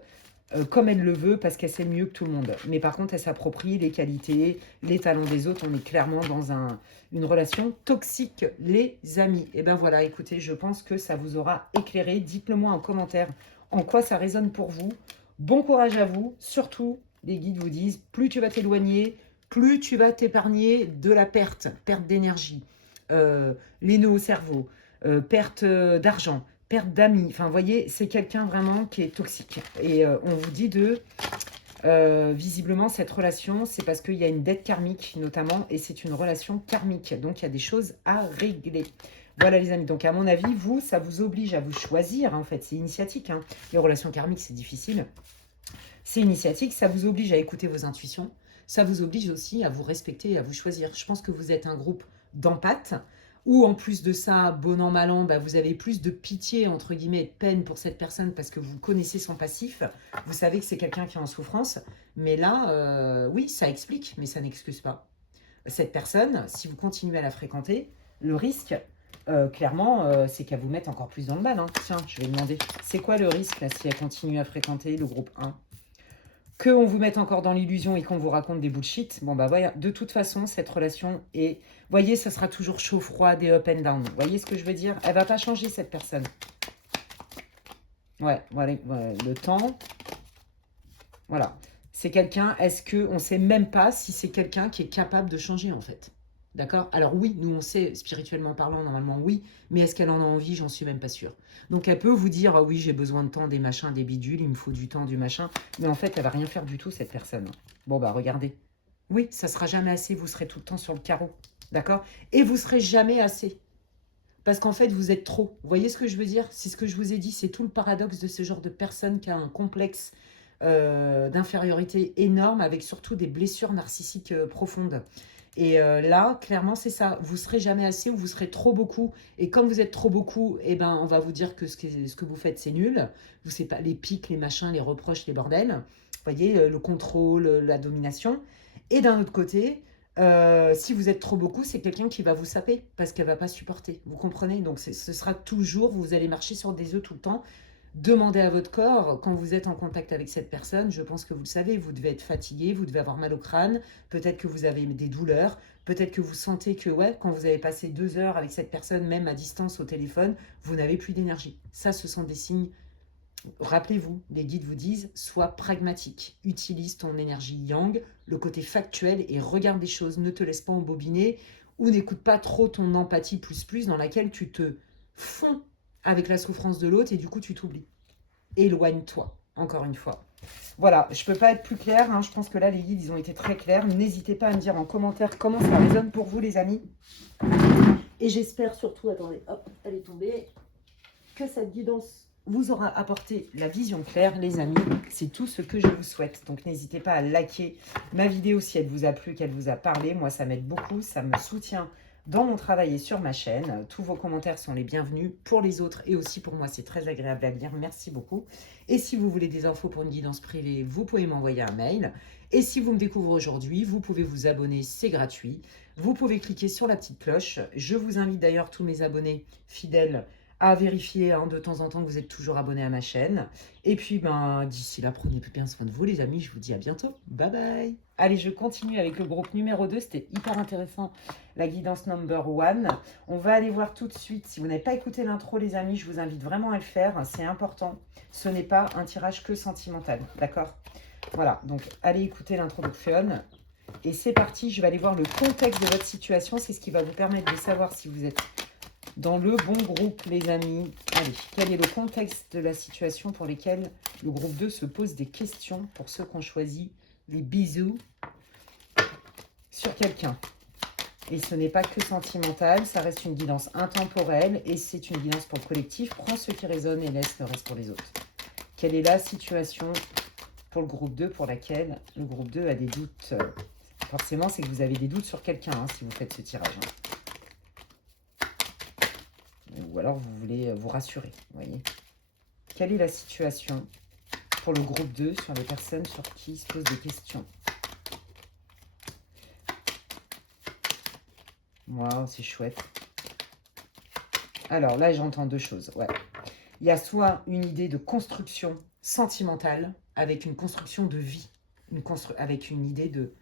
comme elle le veut, parce qu'elle sait mieux que tout le monde. Mais par contre, elle s'approprie les qualités, les talents des autres. On est clairement dans une relation toxique, les amis. Et ben voilà, écoutez, je pense que ça vous aura éclairé. Dites-le moi en commentaire en quoi ça résonne pour vous. Bon courage à vous. Surtout, les guides vous disent, plus tu vas t'éloigner, plus tu vas t'épargner de la perte d'énergie, les nœuds au cerveau, perte d'argent, perte d'amis. Enfin, vous voyez, c'est quelqu'un vraiment qui est toxique. Et on vous dit visiblement, cette relation, c'est parce qu'il y a une dette karmique, notamment, et c'est une relation karmique. Donc, il y a des choses à régler. Voilà, les amis. Donc, à mon avis, vous, ça vous oblige à vous choisir, en fait. C'est initiatique. Hein. Les relations karmiques, c'est difficile. C'est initiatique. Ça vous oblige à écouter vos intuitions. Ça vous oblige aussi à vous respecter et à vous choisir. Je pense que vous êtes un groupe d'empathes. Ou en plus de ça, bon an, mal an, bah, vous avez plus de pitié, entre guillemets, de peine pour cette personne parce que vous connaissez son passif. Vous savez que c'est quelqu'un qui est en souffrance. Mais là, oui, ça explique, mais ça n'excuse pas. Cette personne, si vous continuez à la fréquenter, le risque, clairement, c'est qu'elle vous mette encore plus dans le mal. Hein. Tiens, je vais demander, c'est quoi le risque là, si elle continue à fréquenter le groupe 1 ? Qu'on vous mette encore dans l'illusion et qu'on vous raconte des bullshit, bon bah voilà, de toute façon, cette relation est... Vous voyez, ça sera toujours chaud, froid, des up and down. Vous voyez ce que je veux dire? Elle va pas changer, cette personne. Ouais, voilà, le temps. Voilà. C'est quelqu'un, est-ce qu'on ne sait même pas si c'est quelqu'un qui est capable de changer, en fait? D'accord? Alors oui, nous on sait, spirituellement parlant, normalement oui, mais est-ce qu'elle en a envie? J'en suis même pas sûre. Donc elle peut vous dire, ah oui, j'ai besoin de temps, des machins, des bidules, il me faut du temps, du machin, mais en fait, elle va rien faire du tout, cette personne. Bon bah regardez. Oui, ça sera jamais assez, vous serez tout le temps sur le carreau. D'accord? Et vous serez jamais assez. Parce qu'en fait, vous êtes trop. Vous voyez ce que je veux dire? C'est ce que je vous ai dit, c'est tout le paradoxe de ce genre de personne qui a un complexe d'infériorité énorme, avec surtout des blessures narcissiques profondes. Et là, clairement, c'est ça. Vous serez jamais assez ou vous serez trop beaucoup. Et comme vous êtes trop beaucoup, eh ben, on va vous dire que ce que vous faites, c'est nul. Vous savez pas les pics, les machins, les reproches, les bordels. Vous voyez, le contrôle, la domination. Et d'un autre côté, si vous êtes trop beaucoup, c'est quelqu'un qui va vous saper parce qu'elle va pas supporter. Vous comprenez? Donc, ce sera toujours, vous allez marcher sur des œufs tout le temps. Demandez à votre corps, quand vous êtes en contact avec cette personne, je pense que vous le savez, vous devez être fatigué, vous devez avoir mal au crâne, peut-être que vous avez des douleurs, peut-être que vous sentez que ouais, quand vous avez passé 2 heures avec cette personne, même à distance au téléphone, vous n'avez plus d'énergie. Ça, ce sont des signes. Rappelez-vous, les guides vous disent, sois pragmatique, utilise ton énergie yang, le côté factuel et regarde des choses, ne te laisse pas embobiner ou n'écoute pas trop ton empathie plus dans laquelle tu te fonds avec la souffrance de l'autre et du coup tu t'oublies. Éloigne-toi, encore une fois. Voilà, je ne peux pas être plus claire, hein. Je pense que là les guides ils ont été très clairs. N'hésitez pas à me dire en commentaire comment ça résonne pour vous les amis. Et j'espère surtout, attendez, hop, elle est tombée, que cette guidance vous aura apporté la vision claire, les amis. C'est tout ce que je vous souhaite. Donc, n'hésitez pas à liker ma vidéo si elle vous a plu, qu'elle vous a parlé. Moi, ça m'aide beaucoup, ça me soutient dans mon travail et sur ma chaîne. Tous vos commentaires sont les bienvenus pour les autres et aussi pour moi. C'est très agréable à lire. Merci beaucoup. Et si vous voulez des infos pour une guidance privée, vous pouvez m'envoyer un mail. Et si vous me découvrez aujourd'hui, vous pouvez vous abonner, c'est gratuit. Vous pouvez cliquer sur la petite cloche. Je vous invite d'ailleurs tous mes abonnés fidèles à vérifier de temps en temps que vous êtes toujours abonnés à ma chaîne. Et puis, d'ici là, prenez bien soin de vous, les amis. Je vous dis à bientôt. Bye bye. Allez, je continue avec le groupe numéro 2. C'était hyper intéressant, la guidance number 1. On va aller voir tout de suite. Si vous n'avez pas écouté l'intro, les amis, je vous invite vraiment à le faire. C'est important. Ce n'est pas un tirage que sentimental. D'accord? Voilà. Donc, allez écouter l'introduction. Et c'est parti. Je vais aller voir le contexte de votre situation. C'est ce qui va vous permettre de savoir si vous êtes dans le bon groupe, les amis. Allez, quel est le contexte de la situation pour lesquels le groupe 2 se pose des questions pour ceux qui ont choisi les bisous sur quelqu'un. Et ce n'est pas que sentimental, ça reste une guidance intemporelle et c'est une guidance pour le collectif. Prends ce qui résonne et laisse le reste pour les autres. Quelle est la situation pour le groupe 2 pour laquelle le groupe 2 a des doutes? Forcément, c'est que vous avez des doutes sur quelqu'un si vous faites ce tirage. Ou alors vous voulez vous rassurer, vous voyez. Quelle est la situation pour le groupe 2 sur les personnes sur qui il se posent des questions? Waouh, c'est chouette. Alors là, j'entends deux choses. Ouais. Il y a soit une idée de construction sentimentale avec une construction de vie, avec une idée de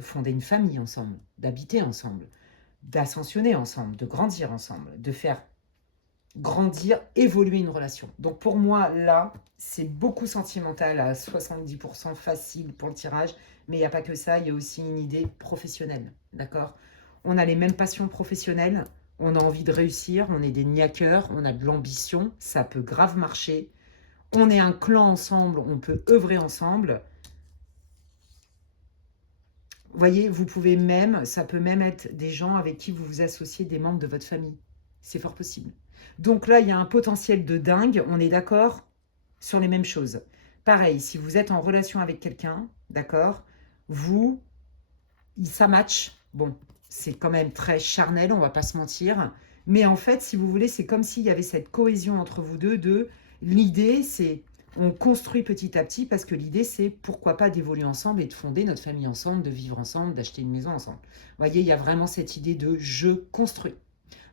fonder une famille ensemble, d'habiter ensemble, d'ascensionner ensemble, de grandir ensemble, de faire grandir, évoluer une relation. Donc pour moi, là, c'est beaucoup sentimental à 70% facile pour le tirage, mais il n'y a pas que ça, il y a aussi une idée professionnelle, d'accord? On a les mêmes passions professionnelles, on a envie de réussir, on est des niaqueurs, on a de l'ambition, ça peut grave marcher. On est un clan ensemble, on peut œuvrer ensemble. Vous voyez, vous pouvez même, ça peut même être des gens avec qui vous vous associez, des membres de votre famille. C'est fort possible. Donc là, il y a un potentiel de dingue, on est d'accord sur les mêmes choses. Pareil, si vous êtes en relation avec quelqu'un, d'accord, ça match. Bon, c'est quand même très charnel, on va pas se mentir. Mais en fait, si vous voulez, c'est comme s'il y avait cette cohésion entre vous deux. L'idée, c'est on construit petit à petit parce que l'idée, c'est pourquoi pas d'évoluer ensemble et de fonder notre famille ensemble, de vivre ensemble, d'acheter une maison ensemble. Vous voyez, il y a vraiment cette idée de je construis.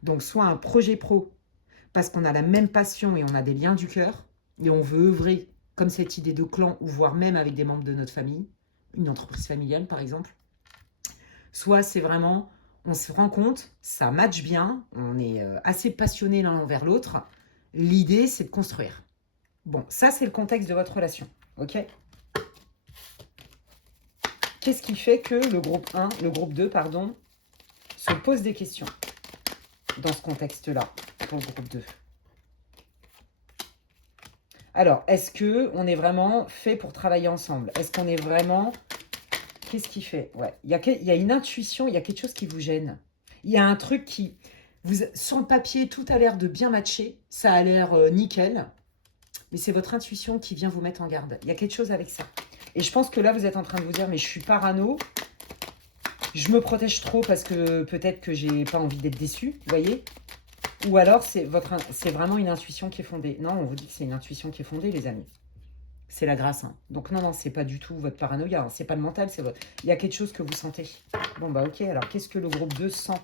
Donc, soit un projet pro parce qu'on a la même passion et on a des liens du cœur et on veut œuvrer comme cette idée de clan ou voire même avec des membres de notre famille, une entreprise familiale par exemple. Soit c'est vraiment, on se rend compte, ça match bien, on est assez passionnés l'un envers l'autre. L'idée, c'est de construire. Bon, ça, c'est le contexte de votre relation, ok? Qu'est-ce qui fait que le groupe 2, pardon, se pose des questions dans ce contexte-là, pour le groupe 2? Alors, est-ce qu'on est vraiment fait pour travailler ensemble? Est-ce qu'on est vraiment... Qu'est-ce qui fait? Ouais, il y a une intuition, il y a quelque chose qui vous gêne. Il y a un truc qui... sur le papier, tout a l'air de bien matcher, ça a l'air nickel, mais c'est votre intuition qui vient vous mettre en garde. Il y a quelque chose avec ça. Et je pense que là, vous êtes en train de vous dire, mais je suis parano, je me protège trop parce que peut-être que j'ai pas envie d'être déçu, vous voyez? Ou alors, c'est vraiment une intuition qui est fondée. Non, on vous dit que c'est une intuition qui est fondée, les amis. C'est la grâce. Hein. Donc non, c'est pas du tout votre paranoïa. Hein. C'est pas le mental, c'est votre... Il y a quelque chose que vous sentez. Bon, ok. Alors, qu'est-ce que le groupe 2 sent?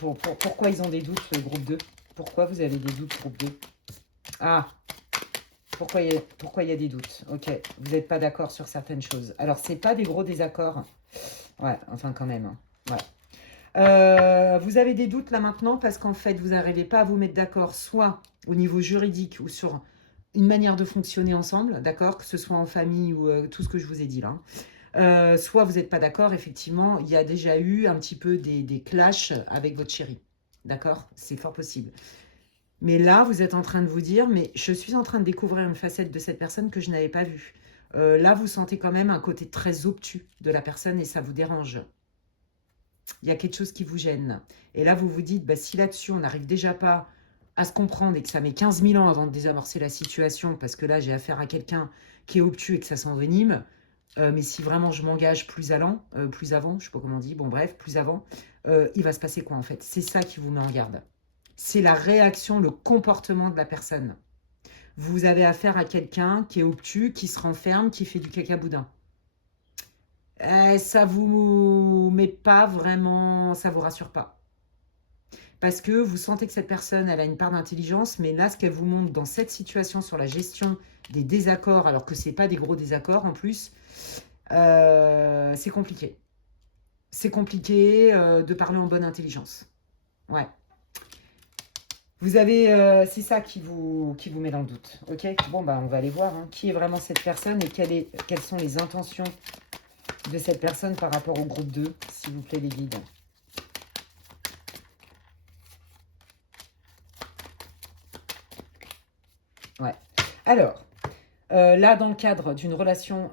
Pourquoi ils ont des doutes, le groupe 2? Pourquoi vous avez des doutes, groupe 2? Ah, pourquoi il y a des doutes? Ok, vous n'êtes pas d'accord sur certaines choses. Alors, c'est pas des gros désaccords. Ouais, enfin quand même. Hein. Ouais. Vous avez des doutes là maintenant parce qu'en fait, vous n'arrivez pas à vous mettre d'accord soit au niveau juridique ou sur une manière de fonctionner ensemble, d'accord? Que ce soit en famille ou tout ce que je vous ai dit là. Soit vous n'êtes pas d'accord, effectivement, il y a déjà eu un petit peu des clashs avec votre chéri. D'accord? C'est fort possible. Mais là, vous êtes en train de vous dire, mais je suis en train de découvrir une facette de cette personne que je n'avais pas vue. Là, vous sentez quand même un côté très obtus de la personne et ça vous dérange. Il y a quelque chose qui vous gêne. Et là, vous vous dites, bah, si là-dessus, on n'arrive déjà pas à se comprendre et que ça met 15 000 ans avant de désamorcer la situation, parce que là, j'ai affaire à quelqu'un qui est obtus et que ça s'envenime, mais si vraiment je m'engage plus plus avant, je sais pas comment on dit, bon bref, plus avant, il va se passer quoi en fait? C'est ça qui vous met en garde. C'est la réaction, le comportement de la personne. Vous avez affaire à quelqu'un qui est obtus, qui se renferme, qui fait du caca boudin. Ça vous met pas vraiment, ça vous rassure pas. Parce que vous sentez que cette personne, elle a une part d'intelligence, mais là, ce qu'elle vous montre dans cette situation sur la gestion des désaccords, alors que c'est pas des gros désaccords en plus, c'est compliqué. C'est compliqué de parler en bonne intelligence. Ouais. Vous avez, c'est ça qui vous met dans le doute. Ok. Bon, bah, on va aller voir hein, qui est vraiment cette personne et quelles sont les intentions de cette personne par rapport au groupe 2, s'il vous plaît, les guides. Ouais. Alors, là, dans le cadre d'une relation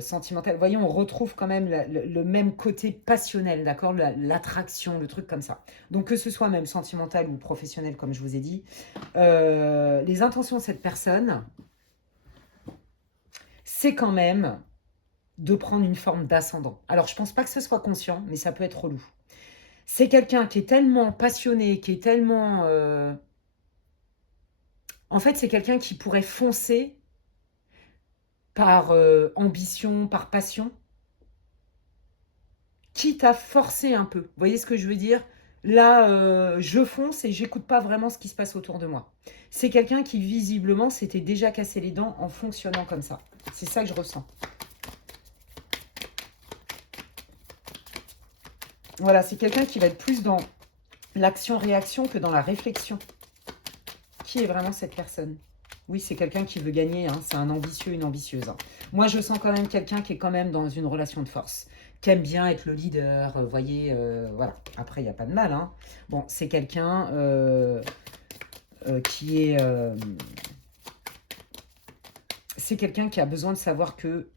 sentimentale, voyez, on retrouve quand même le même côté passionnel, d'accord? L'attraction, le truc comme ça. Donc, que ce soit même sentimental ou professionnel, comme je vous ai dit, les intentions de cette personne, c'est quand même de prendre une forme d'ascendant. Alors, je pense pas que ce soit conscient, mais ça peut être relou. C'est quelqu'un qui est tellement passionné, qui est tellement... En fait, c'est quelqu'un qui pourrait foncer par ambition, par passion, quitte à forcer un peu. Vous voyez ce que je veux dire? Là, je fonce et j'écoute pas vraiment ce qui se passe autour de moi. C'est quelqu'un qui, visiblement, s'était déjà cassé les dents en fonctionnant comme ça. C'est ça que je ressens. Voilà, c'est quelqu'un qui va être plus dans l'action-réaction que dans la réflexion. Qui est vraiment cette personne? Oui, c'est quelqu'un qui veut gagner, hein. C'est un ambitieux, une ambitieuse. Hein. Moi, je sens quand même quelqu'un qui est quand même dans une relation de force, qui aime bien être le leader, vous voyez, voilà. Après, il n'y a pas de mal. Hein. Bon, c'est quelqu'un qui est... c'est quelqu'un qui a besoin de savoir que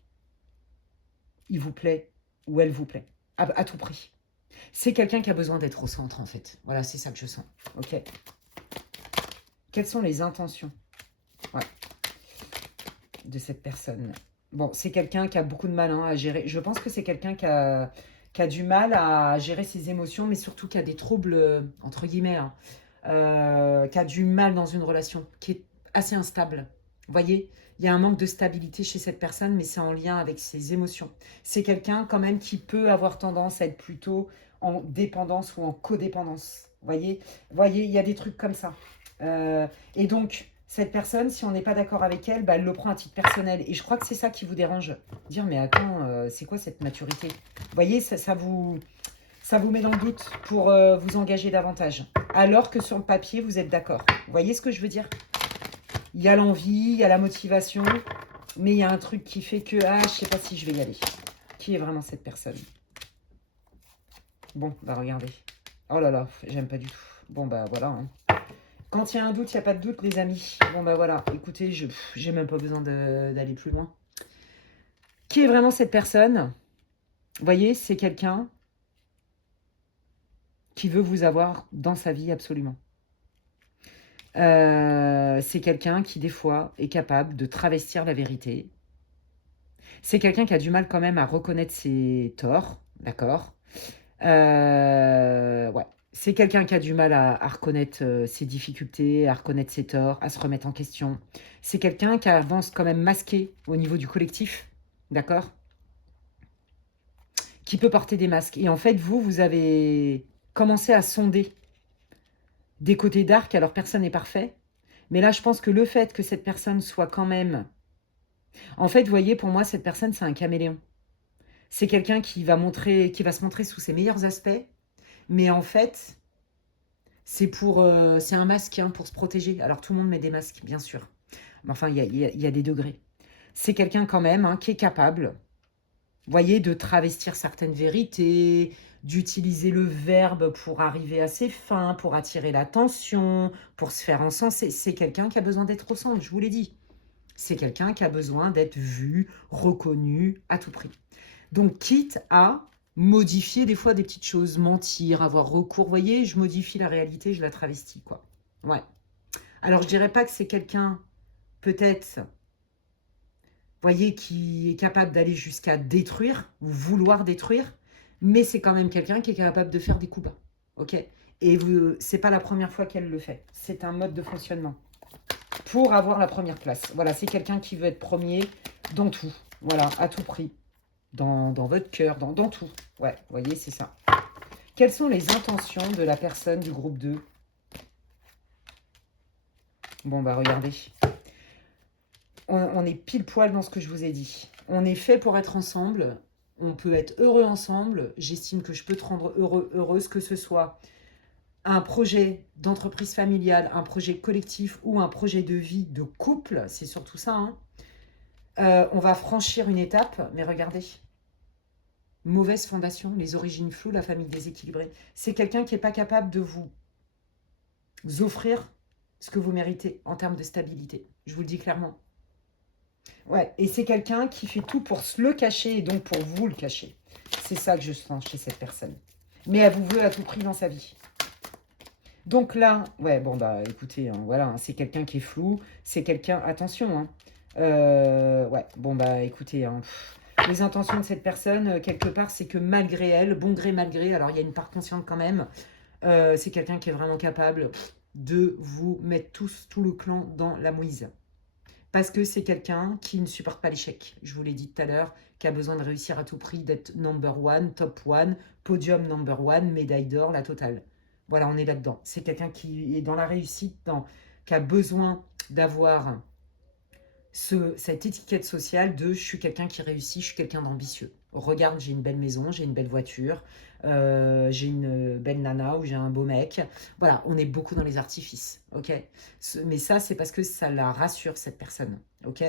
il vous plaît ou elle vous plaît, à tout prix. C'est quelqu'un qui a besoin d'être au centre, en fait. Voilà, c'est ça que je sens. Ok. Quelles sont les intentions de cette personne? Bon, c'est quelqu'un qui a beaucoup de mal hein, à gérer. Je pense que c'est quelqu'un qui a du mal à gérer ses émotions, mais surtout qui a des troubles, entre guillemets, hein, qui a du mal dans une relation, qui est assez instable. Vous voyez, il y a un manque de stabilité chez cette personne, mais c'est en lien avec ses émotions. C'est quelqu'un quand même qui peut avoir tendance à être plutôt en dépendance ou en codépendance. Vous voyez, il y a des trucs comme ça. Et donc, cette personne, si on n'est pas d'accord avec elle, bah, elle le prend à titre personnel. Et je crois que c'est ça qui vous dérange. Dire, mais attends, c'est quoi cette maturité? Vous voyez, ça vous met dans le doute pour vous engager davantage. Alors que sur le papier, vous êtes d'accord. Vous voyez ce que je veux dire? Il y a l'envie, il y a la motivation, mais il y a un truc qui fait que, ah, je sais pas si je vais y aller. Qui est vraiment cette personne? Bon, bah regardez. Oh là là, j'aime pas du tout. Bon, bah voilà. Hein. Quand il y a un doute, il n'y a pas de doute, les amis. Bon, bah voilà. Écoutez, j'ai même pas besoin d'aller plus loin. Qui est vraiment cette personne? Vous voyez, c'est quelqu'un qui veut vous avoir dans sa vie absolument. C'est quelqu'un qui, des fois, est capable de travestir la vérité. C'est quelqu'un qui a du mal quand même à reconnaître ses torts, d'accord? Ouais. C'est quelqu'un qui a du mal à reconnaître ses difficultés, à reconnaître ses torts, à se remettre en question. C'est quelqu'un qui avance quand même masqué au niveau du collectif, d'accord? Qui peut porter des masques. Et en fait, vous avez commencé à sonder des côtés dark, alors personne n'est parfait. Mais là, je pense que le fait que cette personne soit quand même... En fait, vous voyez, pour moi, cette personne, c'est un caméléon. C'est quelqu'un qui va se montrer sous ses meilleurs aspects, mais en fait, c'est un masque hein, pour se protéger. Alors, tout le monde met des masques, bien sûr. Mais enfin, il y a des degrés. C'est quelqu'un quand même hein, qui est capable, vous voyez, de travestir certaines vérités, d'utiliser le verbe pour arriver à ses fins, pour attirer l'attention, pour se faire encenser. C'est quelqu'un qui a besoin d'être au centre, je vous l'ai dit. C'est quelqu'un qui a besoin d'être vu, reconnu à tout prix. Donc, quitte à modifier des fois des petites choses, mentir, avoir recours. Vous voyez, je modifie la réalité, je la travestis, quoi. Ouais. Alors, je dirais pas que c'est quelqu'un, peut-être, voyez, qui est capable d'aller jusqu'à détruire ou vouloir détruire, mais c'est quand même quelqu'un qui est capable de faire des coups bas. Ok. Et c'est pas la première fois qu'elle le fait. C'est un mode de fonctionnement. Pour avoir la première place. Voilà, c'est quelqu'un qui veut être premier dans tout. Voilà, à tout prix. Dans votre cœur, dans tout. Ouais, vous voyez, c'est ça. Quelles sont les intentions de la personne du groupe 2? Bon, bah regardez. On est pile poil dans ce que je vous ai dit. On est fait pour être ensemble. On peut être heureux ensemble. J'estime que je peux te rendre heureux, heureuse, que ce soit un projet d'entreprise familiale, un projet collectif ou un projet de vie de couple. C'est surtout ça. Hein. On va franchir une étape, mais regardez. Mauvaise fondation, les origines floues, la famille déséquilibrée. C'est quelqu'un qui n'est pas capable de vous offrir ce que vous méritez en termes de stabilité. Je vous le dis clairement. Ouais, et c'est quelqu'un qui fait tout pour se le cacher et donc pour vous le cacher. C'est ça que je sens chez cette personne. Mais elle vous veut à tout prix dans sa vie. Donc là, ouais, bon bah écoutez, hein, voilà, hein, c'est quelqu'un qui est flou, c'est quelqu'un, attention, hein, ouais, bon bah écoutez, hein, les intentions de cette personne, quelque part, c'est que malgré elle, bon gré mal gré, alors il y a une part consciente quand même, c'est quelqu'un qui est vraiment capable de vous mettre tout le clan dans la mouise. Parce que c'est quelqu'un qui ne supporte pas l'échec. Je vous l'ai dit tout à l'heure, qui a besoin de réussir à tout prix, d'être number one, top one, podium number one, médaille d'or, la totale. Voilà, on est là-dedans. C'est quelqu'un qui est dans la réussite, qui a besoin d'avoir cette étiquette sociale de « je suis quelqu'un qui réussit, je suis quelqu'un d'ambitieux ». Regarde, j'ai une belle maison, j'ai une belle voiture, j'ai une belle nana ou j'ai un beau mec. Voilà, on est beaucoup dans les artifices, ok. Mais ça, c'est parce que ça la rassure, cette personne, ok.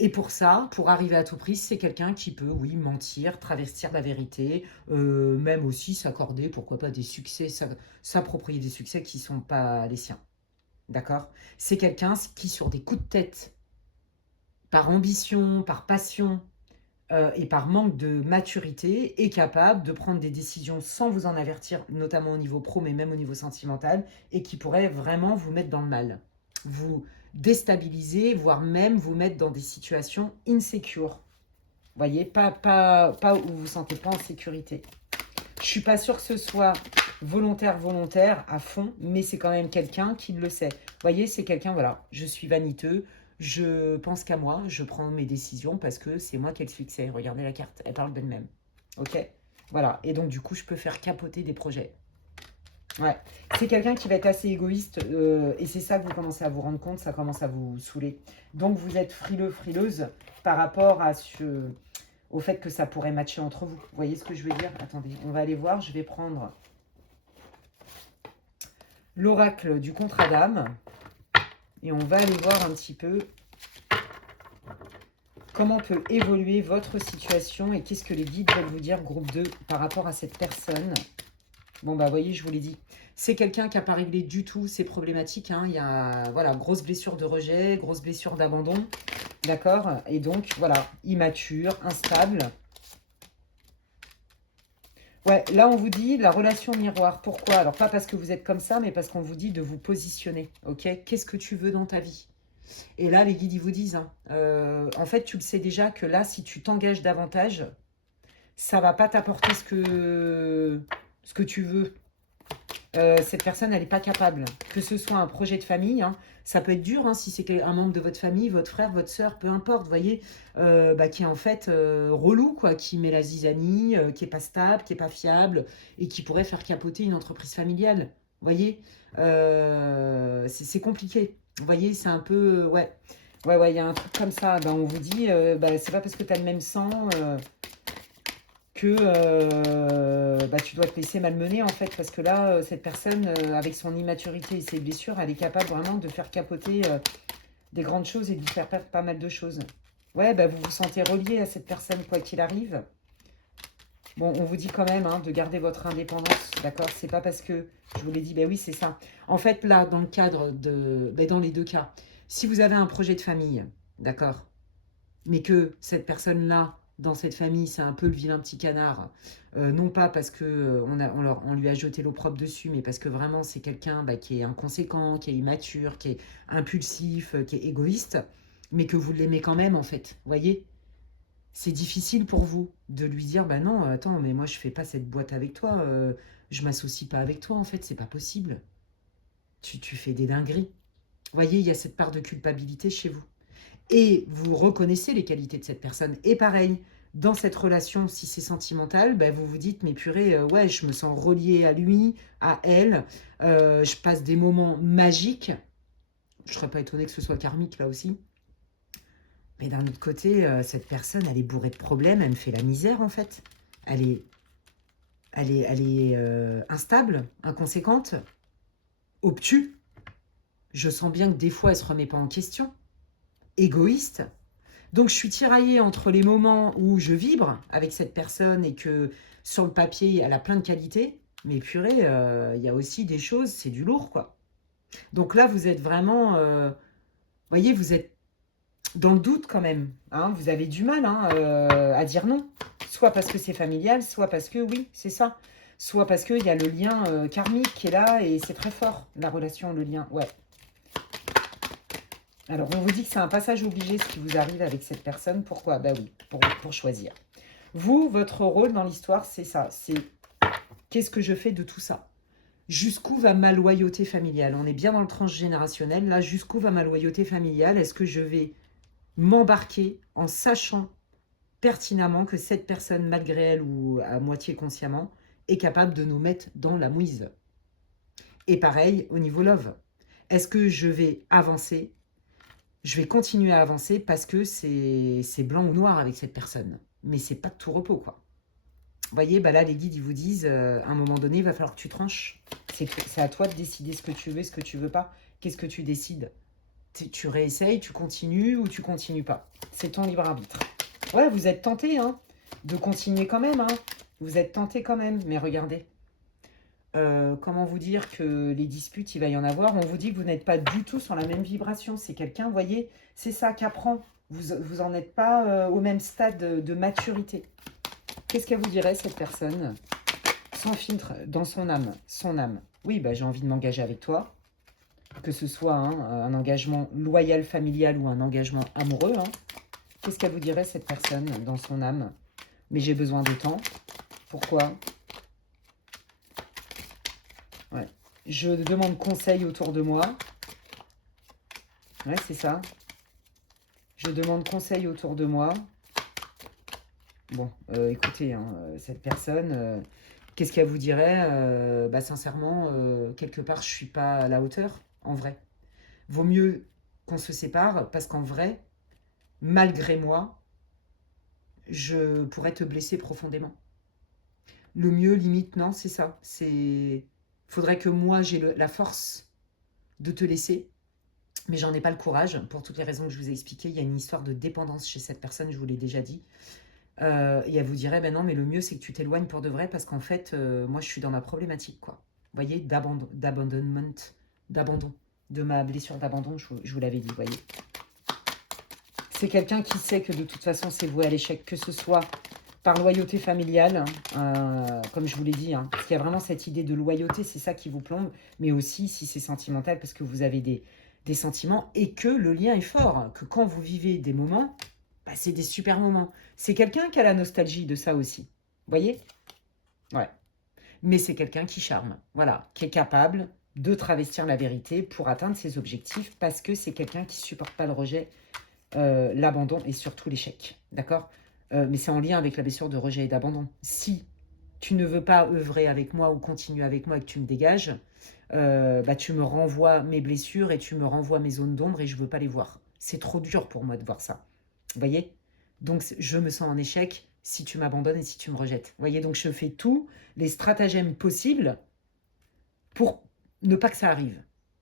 Et pour ça, pour arriver à tout prix, c'est quelqu'un qui peut, oui, mentir, travestir la vérité, même aussi s'accorder, pourquoi pas, des succès, s'approprier des succès qui ne sont pas les siens. D'accord. C'est quelqu'un qui, sur des coups de tête, par ambition, par passion et par manque de maturité, est capable de prendre des décisions sans vous en avertir, notamment au niveau pro, mais même au niveau sentimental, et qui pourrait vraiment vous mettre dans le mal. Vous déstabiliser, voire même vous mettre dans des situations insécures. Vous voyez, pas où vous vous sentez pas en sécurité. Je suis pas sûre que ce soit volontaire à fond, mais c'est quand même quelqu'un qui le sait. Vous voyez, c'est quelqu'un, voilà, je suis vaniteux, je pense qu'à moi, je prends mes décisions parce que c'est moi qui ai le succès. Regardez la carte, elle parle d'elle-même. Ok. Voilà, et donc du coup, je peux faire capoter des projets. Ouais, c'est quelqu'un qui va être assez égoïste et c'est ça que vous commencez à vous rendre compte, ça commence à vous saouler. Donc vous êtes frileux, frileuse par rapport au fait que ça pourrait matcher entre vous. Vous voyez ce que je veux dire? Attendez, on va aller voir, je vais prendre l'oracle du contrat d'âme et on va aller voir un petit peu comment peut évoluer votre situation et qu'est-ce que les guides veulent vous dire, groupe 2, par rapport à cette personne. Bon, bah, voyez, je vous l'ai dit. C'est quelqu'un qui n'a pas réglé du tout ses problématiques. Hein. Il y a, voilà, grosse blessure de rejet, grosse blessure d'abandon. D'accord? Et donc, voilà, immature, instable. Ouais, là, on vous dit la relation miroir. Pourquoi? Alors, pas parce que vous êtes comme ça, mais parce qu'on vous dit de vous positionner. Ok? Qu'est-ce que tu veux dans ta vie? Et là, les guides, ils vous disent, hein, en fait, tu le sais déjà que là, si tu t'engages davantage, ça va pas t'apporter ce que tu veux. Cette personne, elle n'est pas capable. Que ce soit un projet de famille, hein, ça peut être dur hein, si c'est un membre de votre famille, votre frère, votre soeur, peu importe, vous voyez, qui est en fait relou, quoi, qui met la zizanie, qui n'est pas stable, qui n'est pas fiable, et qui pourrait faire capoter une entreprise familiale. Vous voyez, c'est compliqué. Vous voyez, c'est un peu... ouais, ouais, il y a un truc comme ça. Ben, on vous dit, c'est pas parce que tu as le même sang... que tu dois te laisser malmener en fait, parce que là, cette personne, avec son immaturité et ses blessures, elle est capable vraiment de faire capoter des grandes choses et de vous faire perdre pas mal de choses. Ouais, vous vous sentez relié à cette personne quoi qu'il arrive. Bon, on vous dit quand même hein, de garder votre indépendance, d'accord? C'est pas parce que, je vous l'ai dit, oui, c'est ça. En fait, là, dans le cadre de... dans les deux cas, si vous avez un projet de famille, d'accord? Mais que cette personne-là, dans cette famille, c'est un peu le vilain petit canard. Non pas parce que on lui a jeté l'opprobre dessus, mais parce que vraiment, c'est quelqu'un qui est inconséquent, qui est immature, qui est impulsif, qui est égoïste. mais que vous l'aimez quand même, en fait. Vous voyez? C'est difficile pour vous de lui dire, bah non, attends, mais moi je fais pas cette boîte avec toi, je m'associe pas avec toi, en fait, c'est pas possible. Tu fais des dingueries. Vous voyez, il y a cette part de culpabilité chez vous. Et vous reconnaissez les qualités de cette personne. Et pareil, dans cette relation, si c'est sentimental, ben vous vous dites, mais purée, ouais, je me sens reliée à lui, à elle, je passe des moments magiques. Je ne serais pas étonnée que ce soit karmique là aussi. Mais d'un autre côté, cette personne, elle est bourrée de problèmes, elle me fait la misère en fait. Elle est, elle est instable, inconséquente, obtuse. Je sens bien que des fois, elle ne se remet pas en question. Égoïste. Donc, je suis tiraillée entre les moments où je vibre avec cette personne et que sur le papier, elle a plein de qualités. Mais purée, il y a aussi des choses, c'est du lourd, quoi. Donc là, vous êtes vraiment... voyez, vous êtes dans le doute quand même. Hein, vous avez du mal à dire non. Soit parce que c'est familial, soit parce que, oui, c'est ça. Soit parce qu'il y a le lien karmique qui est là et c'est très fort, la relation, le lien. Ouais. Alors, on vous dit que c'est un passage obligé ce qui vous arrive avec cette personne. Pourquoi? Bah oui, pour choisir. Vous, votre rôle dans l'histoire, c'est ça. C'est qu'est-ce que je fais de tout ça? Jusqu'où va ma loyauté familiale? On est bien dans le transgénérationnel. Là, jusqu'où va ma loyauté familiale? Est-ce que je vais m'embarquer en sachant pertinemment que cette personne, malgré elle ou à moitié consciemment, est capable de nous mettre dans la mouise? Et pareil, au niveau love. Est-ce que je vais avancer? Je vais continuer à avancer parce que c'est blanc ou noir avec cette personne. Mais c'est pas de tout repos, quoi. Vous voyez, bah là, les guides, ils vous disent, à un moment donné, il va falloir que tu tranches. C'est à toi de décider ce que tu veux, ce que tu veux pas. Qu'est-ce que tu décides? Tu réessayes, tu continues ou tu continues pas. C'est ton libre arbitre. Ouais, vous êtes tenté de continuer quand même. Vous êtes tenté quand même. Mais regardez, comment vous dire que les disputes, il va y en avoir. On vous dit que vous n'êtes pas du tout sur la même vibration. C'est quelqu'un, vous voyez, c'est ça qu'apprend. Vous en êtes pas au même stade de maturité. Qu'est-ce qu'elle vous dirait, cette personne? Sans filtre, dans son âme. Son âme. Oui, bah, j'ai envie de m'engager avec toi. Que ce soit un engagement loyal, familial ou un engagement amoureux. Qu'est-ce qu'elle vous dirait, cette personne, dans son âme? Mais j'ai besoin de temps. Pourquoi? Ouais. Je demande conseil autour de moi. Ouais, c'est ça. Je demande conseil autour de moi. Bon, écoutez, cette personne, qu'est-ce qu'elle vous dirait? Bah, sincèrement, quelque part, je suis pas à la hauteur, en vrai. Vaut mieux qu'on se sépare, parce qu'en vrai, malgré moi, je pourrais te blesser profondément. Le mieux, limite, non, c'est ça. Faudrait que moi, j'ai la force de te laisser, mais j'en ai pas le courage, pour toutes les raisons que je vous ai expliquées. Il y a une histoire de dépendance chez cette personne, je vous l'ai déjà dit. Et elle vous dirait, ben non, mais le mieux, c'est que tu t'éloignes pour de vrai, parce qu'en fait, moi, je suis dans ma problématique, quoi. Vous voyez, d'abandonnement, d'abandon, de ma blessure d'abandon, je vous l'avais dit, vous voyez. C'est quelqu'un qui sait que de toute façon, c'est voué à l'échec, que ce soit par loyauté familiale, comme je vous l'ai dit, parce qu'il y a vraiment cette idée de loyauté, c'est ça qui vous plombe, mais aussi si c'est sentimental, parce que vous avez des sentiments, et que le lien est fort, que quand vous vivez des moments, bah, c'est des super moments. C'est quelqu'un qui a la nostalgie de ça aussi. Vous voyez? Ouais. Mais c'est quelqu'un qui charme, voilà, qui est capable de travestir la vérité pour atteindre ses objectifs, parce que c'est quelqu'un qui ne supporte pas le rejet, l'abandon et surtout l'échec. D'accord? Mais c'est en lien avec la blessure de rejet et d'abandon. Si tu ne veux pas œuvrer avec moi ou continuer avec moi et que tu me dégages, bah, tu me renvoies mes blessures et tu me renvoies mes zones d'ombre et je ne veux pas les voir. C'est trop dur pour moi de voir ça. Vous voyez? Donc, je me sens en échec si tu m'abandonnes et si tu me rejettes. Vous voyez? Donc, je fais tous les stratagèmes possibles pour ne pas que ça arrive.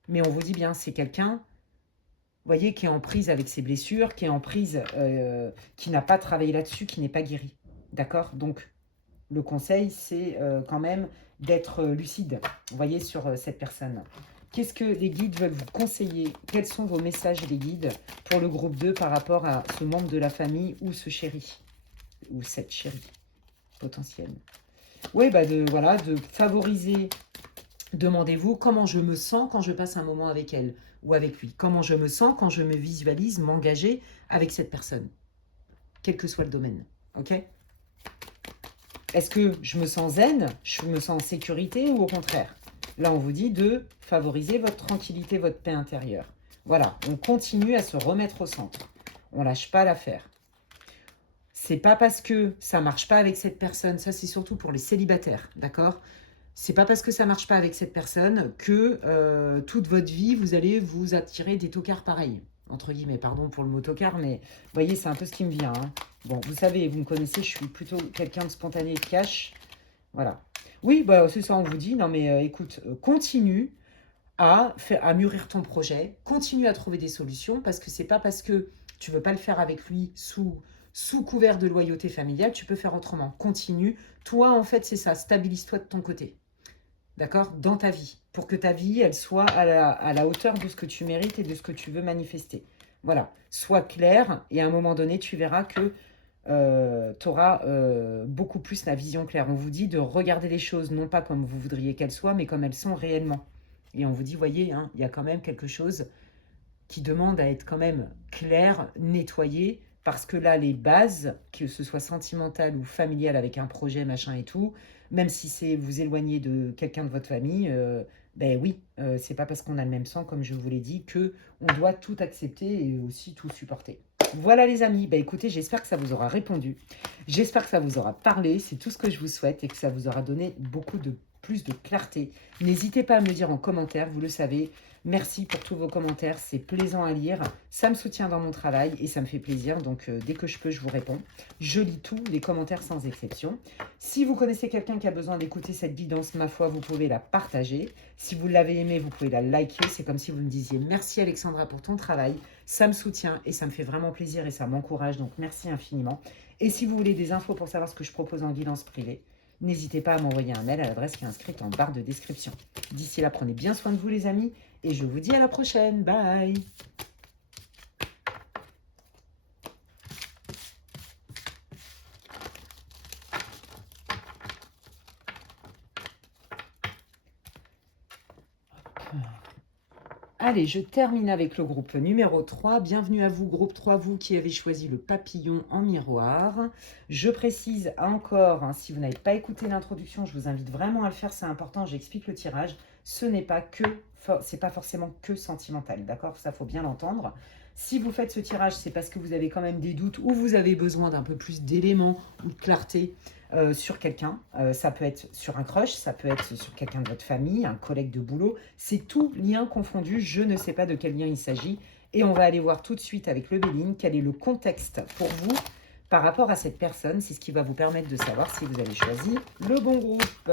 Mais on vous dit bien, c'est quelqu'un, vous voyez, qui est en prise avec ses blessures, qui est en prise, qui n'a pas travaillé là-dessus, qui n'est pas guéri. D'accord? Donc, le conseil, c'est quand même d'être lucide, vous voyez, sur cette personne. Qu'est-ce que les guides veulent vous conseiller? Quels sont vos messages, les guides, pour le groupe 2 par rapport à ce membre de la famille ou ce chéri? Ou cette chérie potentielle? Oui, bah voilà, de favoriser Demandez-vous comment je me sens quand je passe un moment avec elle ou avec lui. Comment je me sens quand je me visualise m'engager avec cette personne, quel que soit le domaine. Ok? Est-ce que je me sens zen, je me sens en sécurité ou au contraire? Là, on vous dit de favoriser votre tranquillité, votre paix intérieure. Voilà, on continue à se remettre au centre. On lâche pas l'affaire. C'est pas parce que ça marche pas avec cette personne, ça c'est surtout pour les célibataires, d'accord? C'est pas parce que ça marche pas avec cette personne que toute votre vie, vous allez vous attirer des tocards pareils. Entre guillemets, pardon pour le mot tocard, mais vous voyez, c'est un peu ce qui me vient. Hein. Bon, vous savez, vous me connaissez, je suis plutôt quelqu'un de spontané et de cash. Voilà. Oui, bah, c'est ça, on vous dit. Non, mais écoute, continue à mûrir ton projet, continue à trouver des solutions, parce que c'est pas parce que tu veux pas le faire avec lui sous couvert de loyauté familiale, tu peux faire autrement. Continue. Toi, en fait, c'est ça. Stabilise-toi de ton côté. D'accord? Dans ta vie. Pour que ta vie, elle soit à la hauteur de ce que tu mérites et de ce que tu veux manifester. Voilà. Sois clair et à un moment donné, tu verras que tu auras beaucoup plus la vision claire. On vous dit de regarder les choses non pas comme vous voudriez qu'elles soient, mais comme elles sont réellement. Et on vous dit, voyez, hein, il y a quand même quelque chose qui demande à être quand même clair, nettoyé, parce que là, les bases, que ce soit sentimentale ou familiale avec un projet, machin et tout, même si c'est vous éloigner de quelqu'un de votre famille, ben oui, c'est pas parce qu'on a le même sang, comme je vous l'ai dit, que on doit tout accepter et aussi tout supporter. Voilà les amis, ben écoutez, j'espère que ça vous aura répondu, j'espère que ça vous aura parlé, c'est tout ce que je vous souhaite et que ça vous aura donné beaucoup de plus de clarté. N'hésitez pas à me le dire en commentaire, vous le savez. Merci pour tous vos commentaires, c'est plaisant à lire. Ça me soutient dans mon travail et ça me fait plaisir. Donc, dès que je peux, je vous réponds. Je lis tous les commentaires sans exception. Si vous connaissez quelqu'un qui a besoin d'écouter cette guidance, ma foi, vous pouvez la partager. Si vous l'avez aimée, vous pouvez la liker. C'est comme si vous me disiez merci Alexandra pour ton travail. Ça me soutient et ça me fait vraiment plaisir et ça m'encourage. Donc, merci infiniment. Et si vous voulez des infos pour savoir ce que je propose en guidance privée, n'hésitez pas à m'envoyer un mail à l'adresse qui est inscrite en barre de description. D'ici là, prenez bien soin de vous les amis et je vous dis à la prochaine. Bye. Allez, je termine avec le groupe numéro 3. Bienvenue à vous, groupe 3, vous qui avez choisi le papillon en miroir. Je précise encore, hein, si vous n'avez pas écouté l'introduction, je vous invite vraiment à le faire, c'est important, j'explique le tirage. Ce n'est pas que, c'est pas forcément que sentimental, d'accord? Ça, faut bien l'entendre. Si vous faites ce tirage, c'est parce que vous avez quand même des doutes ou vous avez besoin d'un peu plus d'éléments ou de clarté sur quelqu'un. Ça peut être sur un crush, ça peut être sur quelqu'un de votre famille, un collègue de boulot. C'est tout lien confondu. Je ne sais pas de quel lien il s'agit. Et on va aller voir tout de suite avec le Béline quel est le contexte pour vous par rapport à cette personne. C'est ce qui va vous permettre de savoir si vous avez choisi le bon groupe.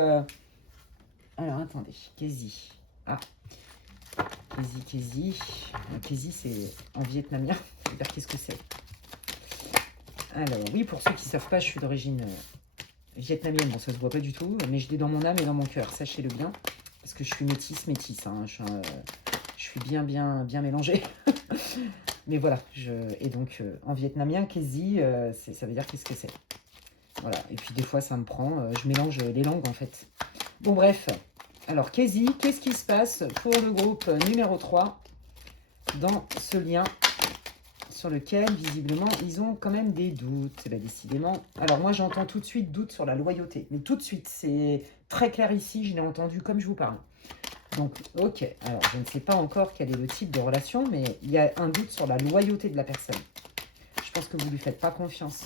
Alors, attendez. Kézi. Ah. Kézi. Kézi, c'est en vietnamien. Je vais dire qu'est-ce que c'est. Alors, oui, pour ceux qui ne savent pas, je suis d'origine vietnamienne. Bon, ça se voit pas du tout, mais je l'ai dans mon âme et dans mon cœur, sachez-le bien. Parce que je suis métisse. Hein, je suis bien mélangée. Mais voilà, et donc en vietnamien, Kézi, ça veut dire qu'est-ce que c'est. Voilà, et puis des fois ça me prend, je mélange les langues en fait. Bon bref, alors Kézi, qu'est-ce qui se passe pour le groupe numéro 3 dans ce lien sur lequel, visiblement, ils ont quand même des doutes, décidément. Alors moi, j'entends tout de suite doute sur la loyauté. Mais tout de suite, c'est très clair ici, je l'ai entendu comme je vous parle. Donc, ok, alors je ne sais pas encore quel est le type de relation, mais il y a un doute sur la loyauté de la personne. Je pense que vous ne lui faites pas confiance.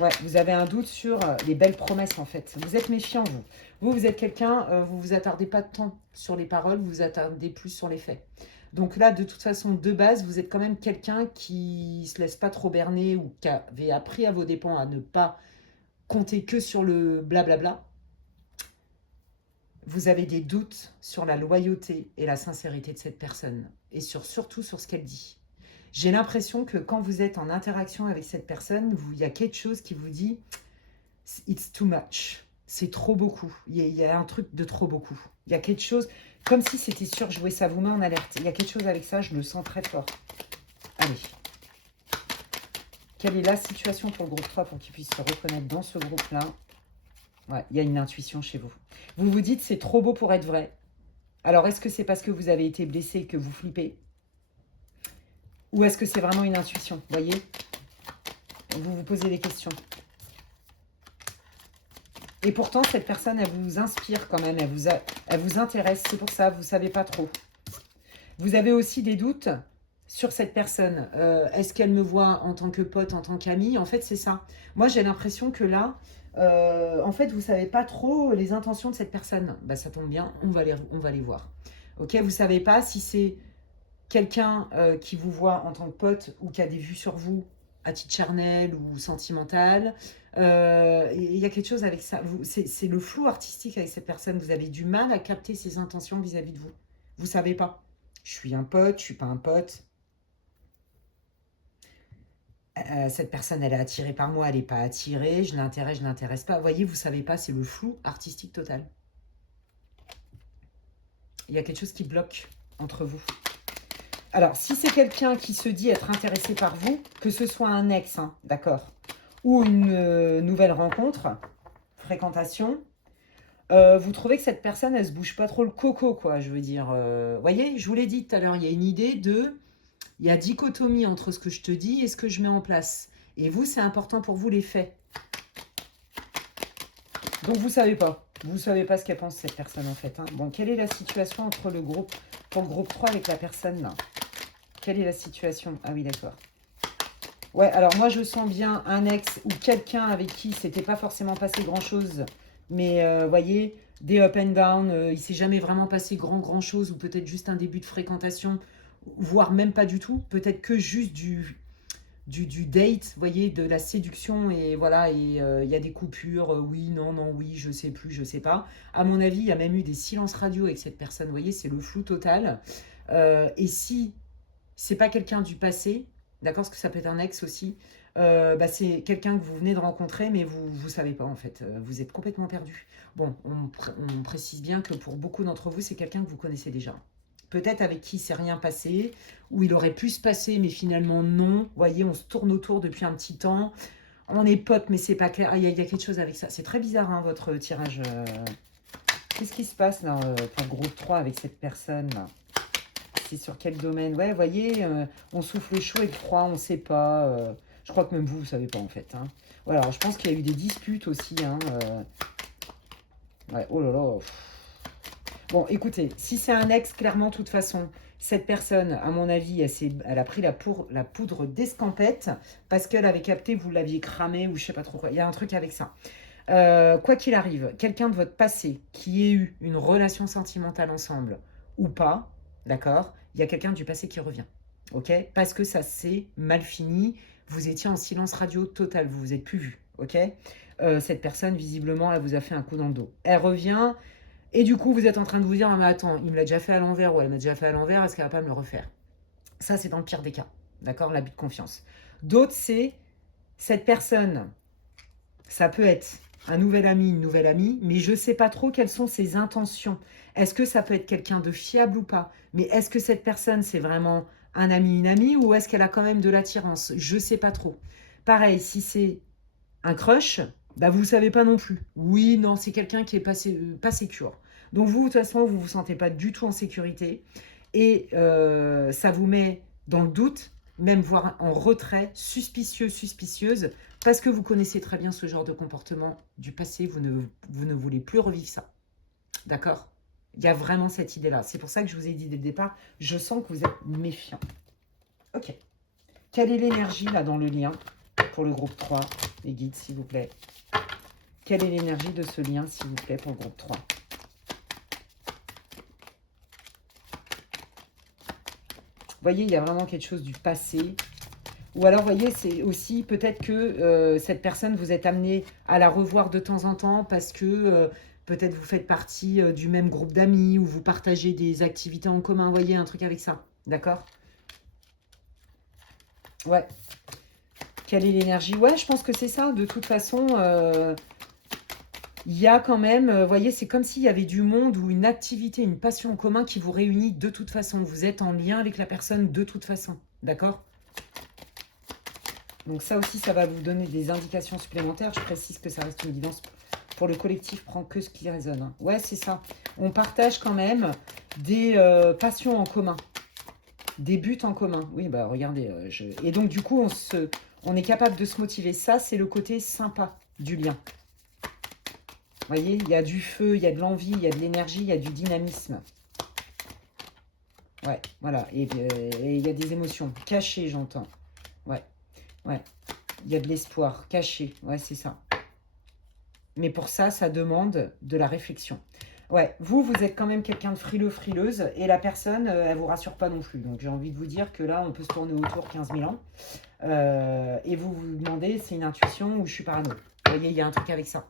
Ouais, vous avez un doute sur les belles promesses, en fait. Vous êtes méfiant, vous. Vous êtes quelqu'un, vous ne vous attardez pas tant sur les paroles, vous vous attardez plus sur les faits. Donc là, de toute façon, de base, vous êtes quand même quelqu'un qui ne se laisse pas trop berner ou qui avait appris à vos dépens à ne pas compter que sur le blablabla. Vous avez des doutes sur la loyauté et la sincérité de cette personne et surtout sur ce qu'elle dit. J'ai l'impression que quand vous êtes en interaction avec cette personne, il y a quelque chose qui vous dit « it's too much ». C'est trop beaucoup. Il y a un truc de trop beaucoup. Il y a quelque chose, comme si c'était surjoué, ça vous met en alerte. Il y a quelque chose avec ça, je le sens très fort. Allez. Quelle est la situation pour le groupe 3 pour qu'il puisse se reconnaître dans ce groupe-là? Ouais, il y a une intuition chez vous. Vous vous dites, c'est trop beau pour être vrai. Alors, est-ce que c'est parce que vous avez été blessé et que vous flippez? Ou est-ce que c'est vraiment une intuition? Vous voyez? Vous vous posez des questions. Et pourtant, cette personne, elle vous inspire quand même, elle vous intéresse. C'est pour ça, vous ne savez pas trop. Vous avez aussi des doutes sur cette personne. Est-ce qu'elle me voit en tant que pote, en tant qu'amie? En fait, c'est ça. Moi, j'ai l'impression que là, en fait, vous ne savez pas trop les intentions de cette personne. Bah, ça tombe bien, on va les voir. Ok, vous ne savez pas si c'est quelqu'un qui vous voit en tant que pote ou qui a des vues sur vous à titre charnel ou sentimental. Il y a quelque chose avec ça. C'est le flou artistique avec cette personne. Vous avez du mal à capter ses intentions vis-à-vis de vous. Vous savez pas. Je suis un pote, je suis pas un pote. Cette personne, elle est attirée par moi, elle n'est pas attirée. Je l'intéresse, je ne l'intéresse pas. Vous voyez, vous savez pas. C'est le flou artistique total. Il y a quelque chose qui bloque entre vous. Alors, si c'est quelqu'un qui se dit être intéressé par vous, que ce soit un ex, hein, d'accord, ou une nouvelle rencontre, fréquentation, vous trouvez que cette personne, elle se bouge pas trop le coco, quoi, je veux dire. Voyez, je vous l'ai dit tout à l'heure, il y a une idée de... Il y a dichotomie entre ce que je te dis et ce que je mets en place. Et vous, c'est important pour vous les faits. Donc, vous savez pas. Vous savez pas ce qu'elle pense, cette personne, en fait. Hein. Bon, quelle est la situation entre le groupe, pour le groupe 3 avec la personne, là? Quelle est la situation? Ah oui, d'accord. Ouais, alors moi, je sens bien un ex ou quelqu'un avec qui c'était pas forcément passé grand-chose. Mais, voyez, des up and down, il s'est jamais vraiment passé grand-chose ou peut-être juste un début de fréquentation, voire même pas du tout. Peut-être que juste du date, vous voyez, de la séduction et voilà, et il y a des coupures, oui, non, non, oui, je sais plus, je sais pas. À mon avis, il y a même eu des silences radio avec cette personne, vous voyez, c'est le flou total. Et si c'est pas quelqu'un du passé, d'accord, parce que ça peut être un ex aussi, bah, c'est quelqu'un que vous venez de rencontrer, mais vous savez pas en fait, vous êtes complètement perdu. Bon, on précise bien que pour beaucoup d'entre vous, c'est quelqu'un que vous connaissez déjà. Peut-être avec qui il s'est rien passé, ou il aurait pu se passer, mais finalement non. Vous voyez, on se tourne autour depuis un petit temps. On est potes, mais c'est pas clair. Ah, il y a quelque chose avec ça. C'est très bizarre, hein, votre tirage. Qu'est-ce qui se passe là, pour le groupe 3 avec cette personne là? C'est sur quel domaine? Ouais, vous voyez, on souffle chaud et froid, on ne sait pas. Je crois que même vous, vous ne savez pas en fait. Hein. Ouais, alors je pense qu'il y a eu des disputes aussi. Hein, ouais, oh là là. Bon, écoutez, si c'est un ex, clairement, de toute façon, cette personne, à mon avis, elle a pris la poudre d'escampette parce qu'elle avait capté, vous l'aviez cramé ou je sais pas trop quoi. Il y a un truc avec ça. Quoi qu'il arrive, quelqu'un de votre passé qui ait eu une relation sentimentale ensemble ou pas, d'accord, il y a quelqu'un du passé qui revient, ok? Parce que ça s'est mal fini, vous étiez en silence radio total, vous vous êtes plus vu, ok? Cette personne, visiblement, elle vous a fait un coup dans le dos. Elle revient, et du coup, vous êtes en train de vous dire, ah, mais attends, il me l'a déjà fait à l'envers, ou elle m'a déjà fait à l'envers, est-ce qu'elle va pas me le refaire? Ça, c'est dans le pire des cas, d'accord? L'abus de confiance. D'autres, c'est cette personne, ça peut être un nouvel ami, une nouvelle amie, mais je ne sais pas trop quelles sont ses intentions. Est-ce que ça peut être quelqu'un de fiable ou pas? Mais est-ce que cette personne, c'est vraiment un ami, une amie, ou est-ce qu'elle a quand même de l'attirance? Je ne sais pas trop. Pareil, si c'est un crush, bah vous ne savez pas non plus. Oui, non, c'est quelqu'un qui est pas sécure. Donc vous, de toute façon, vous ne vous sentez pas du tout en sécurité. Et ça vous met dans le doute, même voire en retrait, suspicieuse, parce que vous connaissez très bien ce genre de comportement du passé, vous ne voulez plus revivre ça. D'accord? Il y a vraiment cette idée-là. C'est pour ça que je vous ai dit dès le départ, je sens que vous êtes méfiant. Ok. Quelle est l'énergie là dans le lien pour le groupe 3, les guides, s'il vous plaît? Quelle est l'énergie de ce lien, s'il vous plaît, pour le groupe 3? Vous voyez, il y a vraiment quelque chose du passé. Ou alors, vous voyez, c'est aussi peut-être que cette personne, vous êtes amené à la revoir de temps en temps parce que peut-être vous faites partie du même groupe d'amis ou vous partagez des activités en commun. Vous voyez, un truc avec ça. D'accord? Ouais. Quelle est l'énergie? Ouais, je pense que c'est ça. De toute façon, il y a quand même, vous voyez, c'est comme s'il y avait du monde ou une activité, une passion en commun qui vous réunit de toute façon. Vous êtes en lien avec la personne de toute façon. D'accord? Donc ça aussi, ça va vous donner des indications supplémentaires. Je précise que ça reste une guidance Pour le collectif, prends que ce qui résonne. Hein. Ouais, c'est ça. On partage quand même des passions en commun. Des buts en commun. Oui, bah regardez. Et donc, du coup, on est capable de se motiver. Ça, c'est le côté sympa du lien. Vous voyez, il y a du feu, il y a de l'envie, il y a de l'énergie, il y a du dynamisme. Ouais, voilà. Et il y a des émotions cachées, j'entends. Ouais, ouais. Il y a de l'espoir caché. Ouais, c'est ça. Mais pour ça, ça demande de la réflexion. Ouais, vous êtes quand même quelqu'un de frileux, frileuse, et la personne, elle vous rassure pas non plus. Donc j'ai envie de vous dire que là, on peut se tourner autour 15 000 ans. Et vous vous demandez, c'est une intuition ou je suis parano. Vous voyez, il y a un truc avec ça.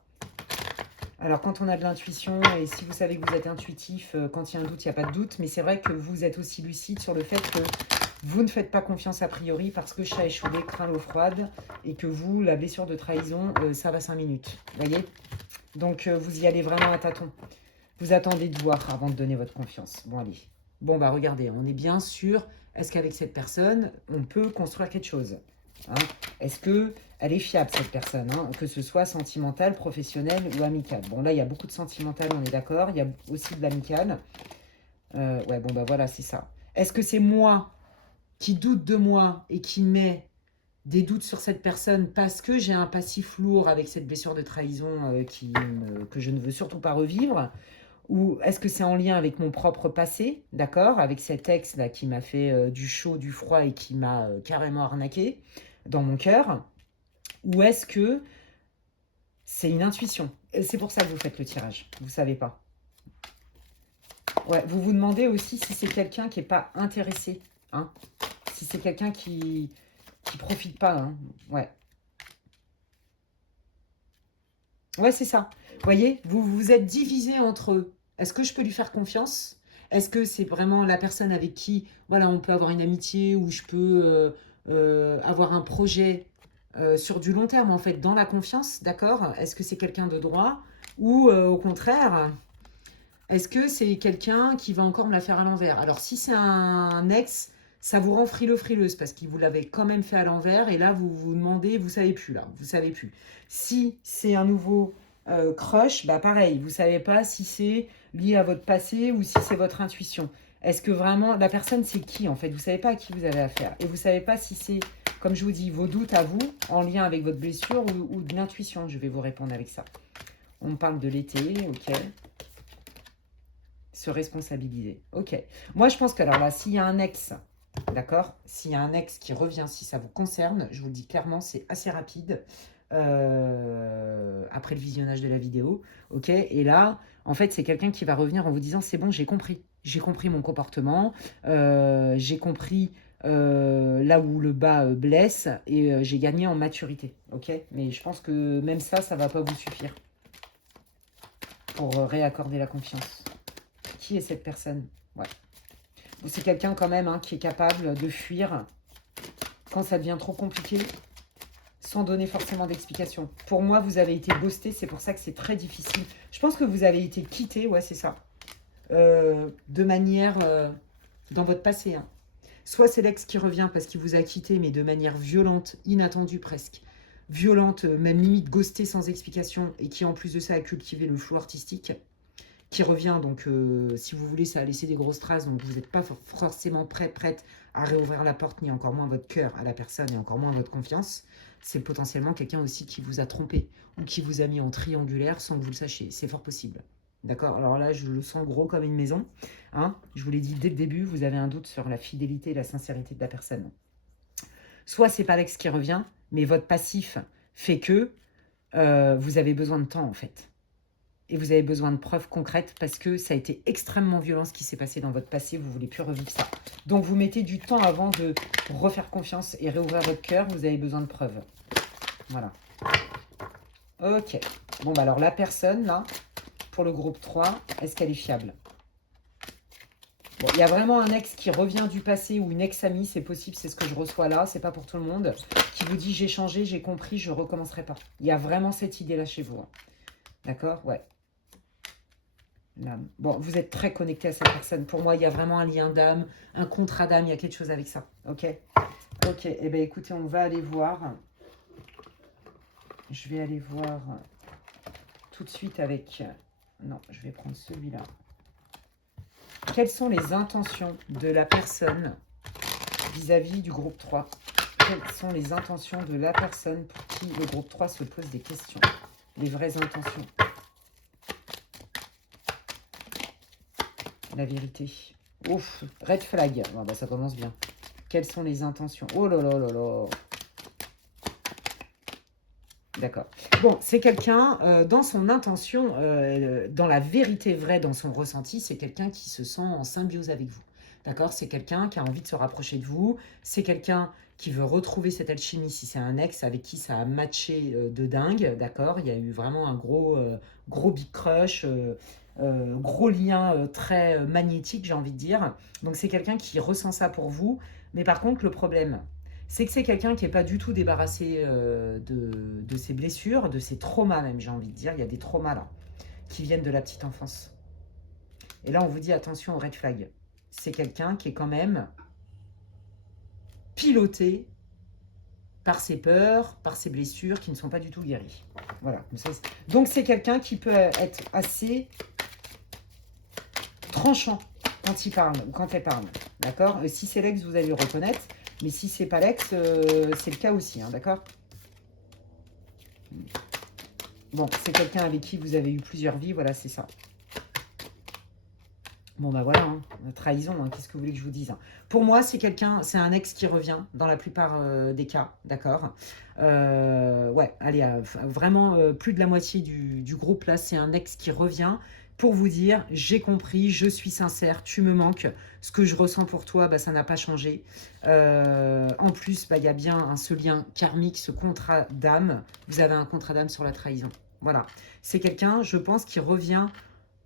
Alors quand on a de l'intuition, et si vous savez que vous êtes intuitif, quand il y a un doute, il n'y a pas de doute, mais c'est vrai que vous êtes aussi lucide sur le fait que vous ne faites pas confiance a priori parce que chat échaudé craint l'eau froide et que vous, la blessure de trahison, ça va 5 minutes. Vous voyez? Donc vous y allez vraiment à tâtons. Vous attendez de voir avant de donner votre confiance. Bon, allez. Bon, bah regardez, on est bien sûr. Est-ce qu'avec cette personne, on peut construire quelque chose, hein? Est-ce qu'elle est fiable, cette personne, hein? Que ce soit sentimentale, professionnelle ou amicale. Bon, là, il y a beaucoup de sentimental, on est d'accord. Il y a aussi de l'amical. Ouais, bon, bah voilà, c'est ça. Est-ce que c'est moi qui doute de moi et qui met des doutes sur cette personne parce que j'ai un passif lourd avec cette blessure de trahison que je ne veux surtout pas revivre? Ou est-ce que c'est en lien avec mon propre passé, d'accord? Avec cet ex-là qui m'a fait du chaud, du froid et qui m'a carrément arnaqué dans mon cœur? Ou est-ce que c'est une intuition? C'est pour ça que vous faites le tirage, vous ne savez pas. Ouais, vous vous demandez aussi si c'est quelqu'un qui n'est pas intéressé, hein? Si c'est quelqu'un qui profite pas, hein? Ouais. Ouais, c'est ça. Vous voyez, vous vous êtes divisé entre eux. Est-ce que je peux lui faire confiance? Est-ce que c'est vraiment la personne avec qui, voilà, on peut avoir une amitié ou je peux avoir un projet sur du long terme, en fait, dans la confiance, d'accord? Est-ce que c'est quelqu'un de droit? Ou au contraire, est-ce que c'est quelqu'un qui va encore me la faire à l'envers? Alors, si c'est un ex, ça vous rend frileux, frileuse, parce qu'il vous l'avait quand même fait à l'envers, et là, vous vous demandez, vous savez plus, là, vous savez plus. Si c'est un nouveau crush, bah pareil, vous savez pas si c'est lié à votre passé ou si c'est votre intuition. Est-ce que vraiment, la personne, c'est qui, en fait? Vous savez pas à qui vous avez affaire. Et vous savez pas si c'est, comme je vous dis, vos doutes à vous, en lien avec votre blessure ou de l'intuition. Je vais vous répondre avec ça. On me parle de l'été, ok. Se responsabiliser. Ok. Moi, je pense que, alors là, s'il y a un ex, d'accord, s'il y a un ex qui revient, si ça vous concerne, je vous le dis clairement, c'est assez rapide après le visionnage de la vidéo. Ok. Et là, en fait, c'est quelqu'un qui va revenir en vous disant, c'est bon, j'ai compris. J'ai compris mon comportement. J'ai compris là où le bas blesse et j'ai gagné en maturité. Ok. Mais je pense que même ça, ça va pas vous suffire pour réaccorder la confiance. Qui est cette personne? Ouais. C'est quelqu'un quand même, hein, qui est capable de fuir quand ça devient trop compliqué, sans donner forcément d'explication. Pour moi, vous avez été ghosté, c'est pour ça que c'est très difficile. Je pense que vous avez été quitté, ouais, c'est ça. De manière dans votre passé. Hein. Soit c'est l'ex qui revient parce qu'il vous a quitté, mais de manière violente, inattendue presque. Violente, même limite ghosté sans explication, et qui en plus de ça a cultivé le flou artistique. Qui revient, donc si vous voulez, ça a laissé des grosses traces, donc vous n'êtes pas forcément prête à réouvrir la porte, ni encore moins votre cœur à la personne, et encore moins votre confiance. C'est potentiellement quelqu'un aussi qui vous a trompé, ou qui vous a mis en triangulaire sans que vous le sachiez. C'est fort possible. D'accord? Alors là, je le sens gros comme une maison. Hein, je vous l'ai dit dès le début, vous avez un doute sur la fidélité et la sincérité de la personne. Soit c'est pas l'ex qui revient, mais votre passif fait que vous avez besoin de temps, en fait. Et vous avez besoin de preuves concrètes parce que ça a été extrêmement violent ce qui s'est passé dans votre passé. Vous ne voulez plus revivre ça. Donc, vous mettez du temps avant de refaire confiance et réouvrir votre cœur. Vous avez besoin de preuves. Voilà. Ok. Bon, bah alors, la personne, là, pour le groupe 3, est-ce qu'elle est fiable? Bon, il y a vraiment un ex qui revient du passé ou une ex-amie, c'est possible, c'est ce que je reçois là, c'est pas pour tout le monde, qui vous dit j'ai changé, j'ai compris, je ne recommencerai pas. Il y a vraiment cette idée-là chez vous. Hein. D'accord? Ouais. Bon, vous êtes très connecté à cette personne. Pour moi, il y a vraiment un lien d'âme, un contrat d'âme, il y a quelque chose avec ça. Ok? Ok, eh bien écoutez, on va aller voir. Je vais aller voir tout de suite avec... Non, je vais prendre celui-là. Quelles sont les intentions de la personne vis-à-vis du groupe 3? Quelles sont les intentions de la personne pour qui le groupe 3 se pose des questions? Les vraies intentions. La vérité. Ouf, red flag. Bon, bah, ça commence bien. Quelles sont les intentions? Oh là là là là. D'accord. Bon, c'est quelqu'un, dans son intention, dans la vérité vraie, dans son ressenti, c'est quelqu'un qui se sent en symbiose avec vous. D'accord? C'est quelqu'un qui a envie de se rapprocher de vous. C'est quelqu'un qui veut retrouver cette alchimie si c'est un ex avec qui ça a matché de dingue. D'accord? Il y a eu vraiment un gros big crush, gros lien très magnétique, j'ai envie de dire. Donc c'est quelqu'un qui ressent ça pour vous. Mais par contre, le problème, c'est que c'est quelqu'un qui n'est pas du tout débarrassé de ses blessures, de ses traumas même, j'ai envie de dire. Il y a des traumas là, qui viennent de la petite enfance. Et là, on vous dit attention au red flag. C'est quelqu'un qui est quand même piloté par ses peurs, par ses blessures qui ne sont pas du tout guéries. Voilà. Donc c'est quelqu'un qui peut être assez tranchant quand il parle ou quand elle parle. D'accord? Si c'est l'ex, vous allez le reconnaître. Mais si c'est pas l'ex, c'est le cas aussi. Hein, d'accord? Bon, c'est quelqu'un avec qui vous avez eu plusieurs vies. Voilà, c'est ça. Bon, bah voilà, hein, trahison, hein, qu'est-ce que vous voulez que je vous dise, hein. Pour moi, c'est quelqu'un, c'est un ex qui revient dans la plupart des cas, d'accord. Ouais, allez, vraiment plus de la moitié du groupe là, c'est un ex qui revient pour vous dire, j'ai compris, je suis sincère, tu me manques, ce que je ressens pour toi, bah, ça n'a pas changé. En plus, bah, y a bien ce lien karmique, ce contrat d'âme, vous avez un contrat d'âme sur la trahison. Voilà, c'est quelqu'un, je pense, qui revient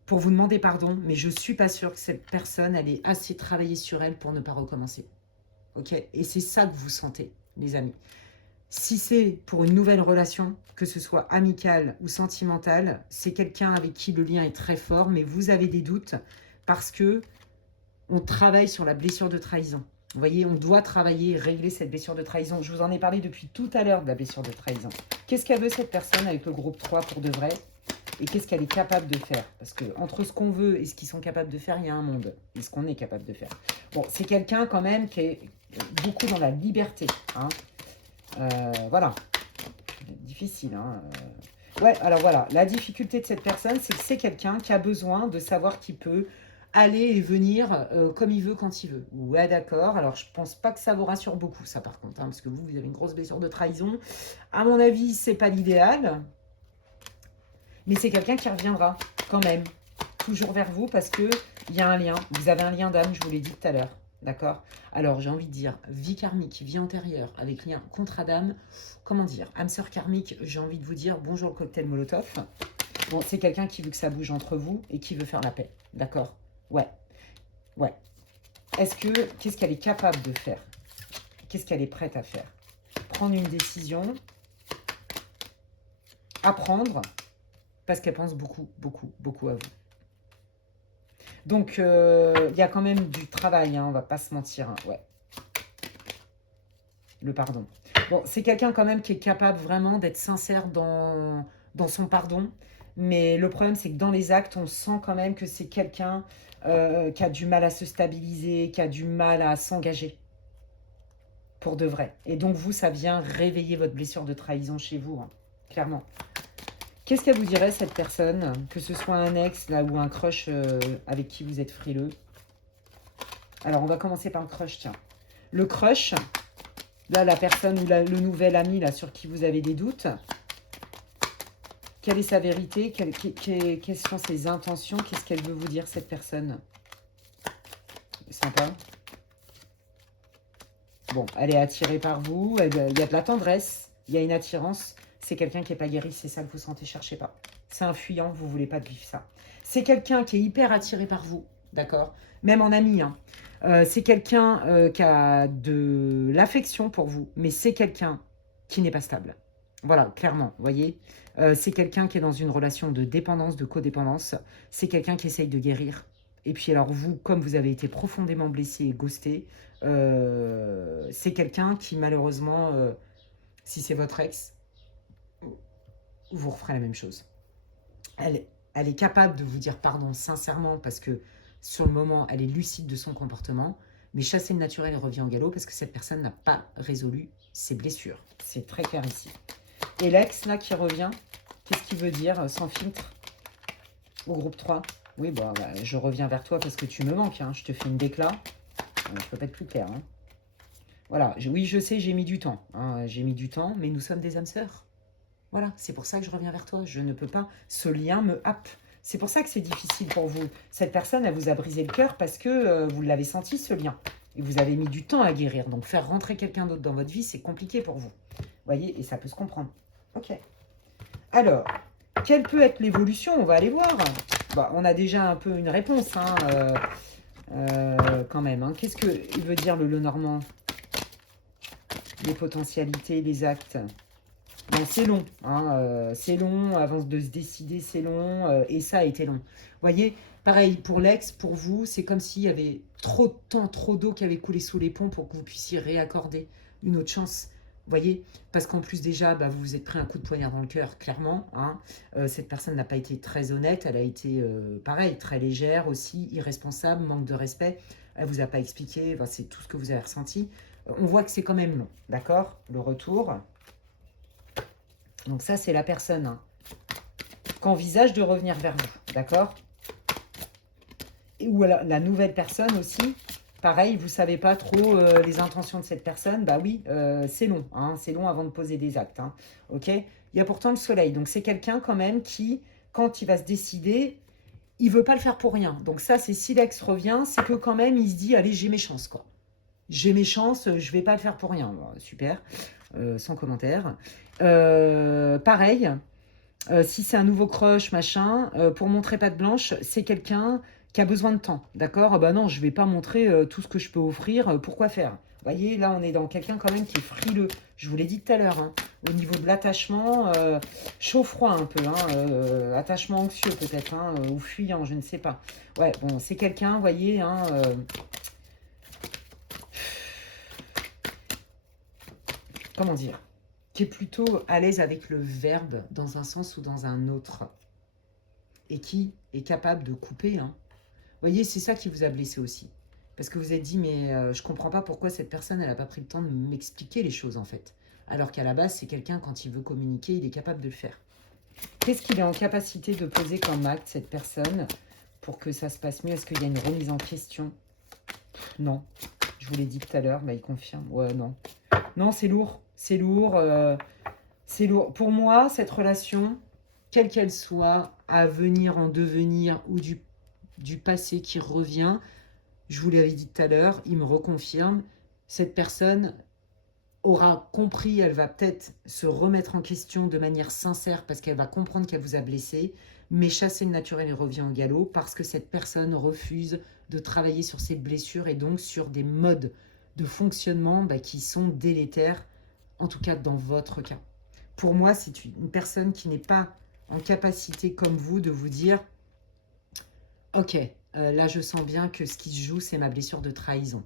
pour vous demander pardon, mais je ne suis pas sûre que cette personne, elle ait assez travaillé sur elle pour ne pas recommencer. Ok? Et c'est ça que vous sentez, les amis. Si c'est pour une nouvelle relation, que ce soit amicale ou sentimentale, c'est quelqu'un avec qui le lien est très fort, mais vous avez des doutes parce que on travaille sur la blessure de trahison. Vous voyez, on doit travailler et régler cette blessure de trahison. Je vous en ai parlé depuis tout à l'heure de la blessure de trahison. Qu'est-ce qu'elle veut cette personne avec le groupe 3 pour de vrai? Et qu'est-ce qu'elle est capable de faire? Parce que entre ce qu'on veut et ce qu'ils sont capables de faire, il y a un monde. Et ce qu'on est capable de faire. Bon, c'est quelqu'un quand même qui est beaucoup dans la liberté. Hein. Voilà. Difficile. Hein. Ouais, alors voilà. La difficulté de cette personne, c'est que c'est quelqu'un qui a besoin de savoir qu'il peut aller et venir comme il veut, quand il veut. Ouais, d'accord. Alors, je pense pas que ça vous rassure beaucoup, ça, par contre. Hein, parce que vous avez une grosse blessure de trahison. À mon avis, c'est pas l'idéal. Mais c'est quelqu'un qui reviendra quand même, toujours vers vous, parce qu'il y a un lien. Vous avez un lien d'âme, je vous l'ai dit tout à l'heure. D'accord? Alors, j'ai envie de dire, vie karmique, vie antérieure, avec lien contrat d'âme. Comment dire? Âme sœur karmique, j'ai envie de vous dire, bonjour le cocktail Molotov. Bon, c'est quelqu'un qui veut que ça bouge entre vous et qui veut faire la paix. D'accord? Ouais. Ouais. Qu'est-ce qu'elle est capable de faire? Qu'est-ce qu'elle est prête à faire? Prendre une décision, apprendre, parce qu'elle pense beaucoup, beaucoup, beaucoup à vous. Donc, il y a quand même du travail, hein, on va pas se mentir. Hein, ouais. Le pardon. Bon, c'est quelqu'un quand même qui est capable vraiment d'être sincère dans son pardon. Mais le problème, c'est que dans les actes, on sent quand même que c'est quelqu'un qui a du mal à se stabiliser, qui a du mal à s'engager pour de vrai. Et donc, vous, ça vient réveiller votre blessure de trahison chez vous, hein, clairement. Qu'est-ce qu'elle vous dirait, cette personne? Que ce soit un ex là, ou un crush avec qui vous êtes frileux. Alors, on va commencer par le crush, tiens. Le crush, là, la personne ou le nouvel ami là, sur qui vous avez des doutes. Quelle est sa vérité? Quelles sont ses intentions? Qu'est-ce qu'elle veut vous dire, cette personne? Sympa. Bon, elle est attirée par vous. Il y a de la tendresse. Il y a une attirance. C'est quelqu'un qui n'est pas guéri. C'est ça que vous sentez. Cherchez pas. C'est un fuyant. Vous ne voulez pas vivre ça. C'est quelqu'un qui est hyper attiré par vous. D'accord? Même en ami. Hein. C'est quelqu'un qui a de l'affection pour vous. Mais c'est quelqu'un qui n'est pas stable. Voilà, clairement. Vous voyez? C'est quelqu'un qui est dans une relation de dépendance, de codépendance. C'est quelqu'un qui essaye de guérir. Et puis alors vous, comme vous avez été profondément blessé et ghosté, c'est quelqu'un qui malheureusement, si c'est votre ex, vous referez la même chose. Elle, elle est capable de vous dire pardon sincèrement parce que sur le moment, elle est lucide de son comportement. Mais chasser le naturel revient au galop parce que cette personne n'a pas résolu ses blessures. C'est très clair ici. Et l'ex, là, qui revient, qu'est-ce qu'il veut dire sans filtre au groupe 3? Oui, bah, je reviens vers toi parce que tu me manques. Hein. Je te fais une déclat. Je peux pas être plus clair. Hein. Voilà, oui, je sais, j'ai mis du temps. Hein. J'ai mis du temps, mais nous sommes des âmes sœurs. Voilà, c'est pour ça que je reviens vers toi. Je ne peux pas. Ce lien me happe. C'est pour ça que c'est difficile pour vous. Cette personne, elle vous a brisé le cœur parce que vous l'avez senti, ce lien. Et vous avez mis du temps à guérir. Donc, faire rentrer quelqu'un d'autre dans votre vie, c'est compliqué pour vous. Vous voyez, et ça peut se comprendre. Ok. Alors, quelle peut être l'évolution? On va aller voir. Bah, on a déjà un peu une réponse, hein, quand même. Hein. Qu'est-ce qu'il veut dire le Lenormand? Les potentialités, les actes. Bon, c'est long, hein, c'est long, avant de se décider, c'est long, et ça a été long. Vous voyez, pareil, pour l'ex, pour vous, c'est comme s'il y avait trop de temps, trop d'eau qui avait coulé sous les ponts pour que vous puissiez réaccorder une autre chance. Vous voyez, parce qu'en plus déjà, bah, vous vous êtes pris un coup de poignard dans le cœur, clairement. Hein. Cette personne n'a pas été très honnête, elle a été, pareil, très légère aussi, irresponsable, manque de respect. Elle ne vous a pas expliqué, bah, c'est tout ce que vous avez ressenti. On voit que c'est quand même long, d'accord? Le retour. Donc ça, c'est la personne hein, qui envisage de revenir vers vous, d'accord? Ou la nouvelle personne aussi, pareil, vous ne savez pas trop les intentions de cette personne, bah oui, c'est long, hein, c'est long avant de poser des actes, hein, ok? Il y a pourtant le soleil, donc c'est quelqu'un quand même qui, quand il va se décider, il ne veut pas le faire pour rien. Donc ça, c'est si l'ex revient, c'est que quand même, il se dit, allez, j'ai mes chances, quoi. J'ai mes chances, je ne vais pas le faire pour rien. Bon, super, sans commentaire. Pareil, si c'est un nouveau crush, machin, pour montrer patte blanche, c'est quelqu'un qui a besoin de temps, d'accord? Ah bah non, je vais pas montrer tout ce que je peux offrir, pourquoi faire? Vous voyez, là, on est dans quelqu'un quand même qui est frileux. Je vous l'ai dit tout à l'heure, hein, au niveau de l'attachement, chaud-froid un peu, hein, attachement anxieux peut-être, hein, ou fuyant, je ne sais pas. Ouais, bon, c'est quelqu'un, vous voyez, hein, comment dire, qui est plutôt à l'aise avec le verbe dans un sens ou dans un autre. Et qui est capable de couper. Hein. Vous voyez, c'est ça qui vous a blessé aussi. Parce que vous êtes dit, mais je comprends pas pourquoi cette personne, elle n'a pas pris le temps de m'expliquer les choses, en fait. Alors qu'à la base, c'est quelqu'un, quand il veut communiquer, il est capable de le faire. Qu'est-ce qu'il est en capacité de poser comme acte, cette personne, pour que ça se passe mieux? Est-ce qu'il y a une remise en question? Non. Je vous l'ai dit tout à l'heure, bah, il confirme. Ouais, non. Non, c'est lourd. C'est lourd. C'est lourd. Pour moi, cette relation, quelle qu'elle soit, à venir, en devenir, ou du passé qui revient, je vous l'avais dit tout à l'heure, il me reconfirme, cette personne aura compris, elle va peut-être se remettre en question de manière sincère parce qu'elle va comprendre qu'elle vous a blessé, mais chasser le naturel et revient au galop parce que cette personne refuse de travailler sur ses blessures et donc sur des modes de fonctionnement qui sont délétères, en tout cas dans votre cas. Pour moi, c'est une personne qui n'est pas en capacité comme vous de vous dire « Ok, là je sens bien que ce qui se joue, c'est ma blessure de trahison.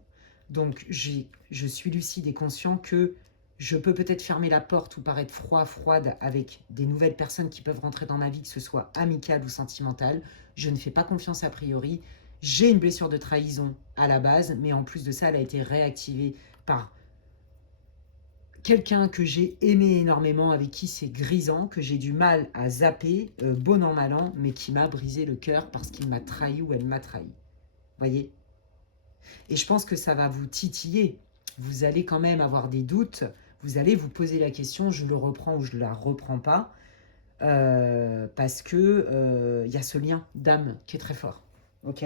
Donc je suis lucide et conscient que je peux peut-être fermer la porte ou paraître froide avec des nouvelles personnes qui peuvent rentrer dans ma vie, que ce soit amicale ou sentimentale. Je ne fais pas confiance a priori. J'ai une blessure de trahison à la base, mais en plus de ça, elle a été réactivée par quelqu'un que j'ai aimé énormément, avec qui c'est grisant, que j'ai du mal à zapper, bon an, mal an, mais qui m'a brisé le cœur parce qu'il m'a trahi ou elle m'a trahi. Voyez? Et je pense que ça va vous titiller. Vous allez quand même avoir des doutes. Vous allez vous poser la question, je le reprends ou je ne la reprends pas. Parce que y a ce lien d'âme qui est très fort. Ok?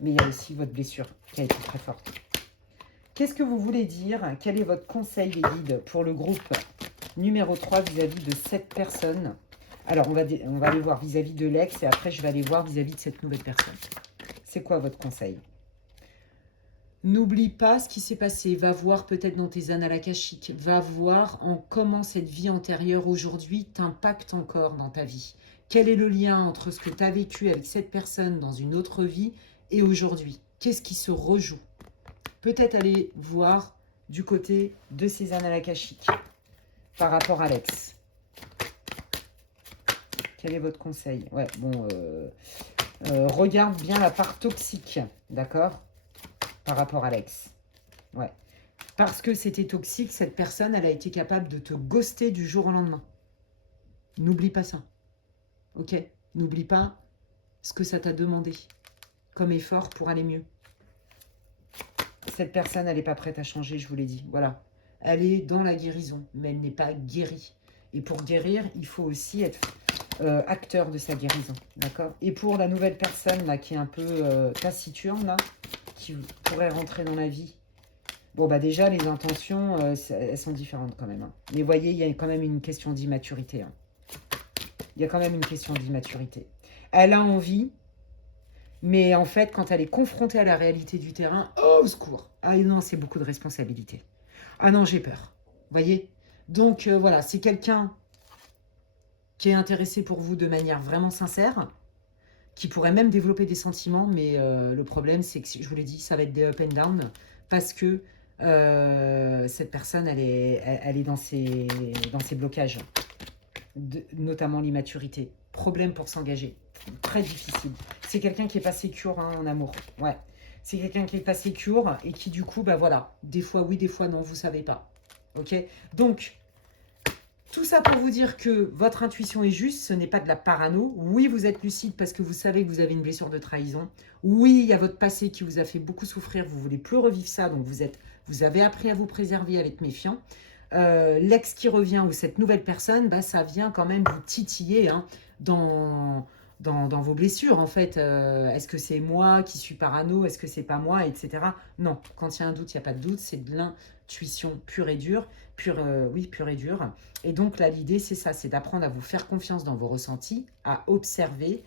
Mais il y a aussi votre blessure qui a été très forte. Qu'est-ce que vous voulez dire? Quel est votre conseil, les guides, pour le groupe numéro 3 vis-à-vis de cette personne? Alors, on va aller voir vis-à-vis de l'ex et après, je vais aller voir vis-à-vis de cette nouvelle personne. C'est quoi votre conseil? N'oublie pas ce qui s'est passé. Va voir peut-être dans tes annales akashiques. Va voir en comment cette vie antérieure aujourd'hui t'impacte encore dans ta vie. Quel est le lien entre ce que tu as vécu avec cette personne dans une autre vie et aujourd'hui? Qu'est-ce qui se rejoue? Peut-être aller voir du côté de ces annales akashiques par rapport à l'ex. Quel est votre conseil? Ouais, bon, regarde bien la part toxique, d'accord? Par rapport à l'ex. Ouais. Parce que c'était toxique, cette personne, elle a été capable de te ghoster du jour au lendemain. N'oublie pas ça. Ok? N'oublie pas ce que ça t'a demandé comme effort pour aller mieux. Cette personne, elle n'est pas prête à changer, je vous l'ai dit. Voilà. Elle est dans la guérison, mais elle n'est pas guérie. Et pour guérir, il faut aussi être acteur de sa guérison. D'accord? Et pour la nouvelle personne là, qui est un peu taciturne, là, qui pourrait rentrer dans la vie. Bon, bah déjà, les intentions, elles sont différentes quand même. Hein. Mais vous voyez, il y a quand même une question d'immaturité. Hein. Il y a quand même une question d'immaturité. Elle a envie, mais en fait, quand elle est confrontée à la réalité du terrain, oh, au secours. Ah non, c'est beaucoup de responsabilité. Ah non, j'ai peur. Vous voyez? Donc, voilà, c'est quelqu'un qui est intéressé pour vous de manière vraiment sincère, qui pourrait même développer des sentiments, mais le problème, c'est que, je vous l'ai dit, ça va être des up and down, parce que cette personne, elle est dans ses blocages, notamment l'immaturité. Problème pour s'engager, très difficile. C'est quelqu'un qui n'est pas sécure hein, en amour, ouais. C'est quelqu'un qui n'est pas sécure et qui, du coup, bah voilà, des fois oui, des fois non, vous savez pas. Ok? Donc, tout ça pour vous dire que votre intuition est juste, ce n'est pas de la parano. Oui, vous êtes lucide parce que vous savez que vous avez une blessure de trahison. Oui, il y a votre passé qui vous a fait beaucoup souffrir, vous ne voulez plus revivre ça, donc vous avez appris à vous préserver, à être méfiant. L'ex qui revient ou cette nouvelle personne, bah, ça vient quand même vous titiller hein, dans vos blessures, en fait. Est-ce que c'est moi qui suis parano? Est-ce que c'est pas moi? Etc. Non, quand il y a un doute, il n'y a pas de doute. C'est de l'intuition pure et dure. Oui, pure et dure. Et donc là, l'idée, c'est ça, c'est d'apprendre à vous faire confiance dans vos ressentis, à observer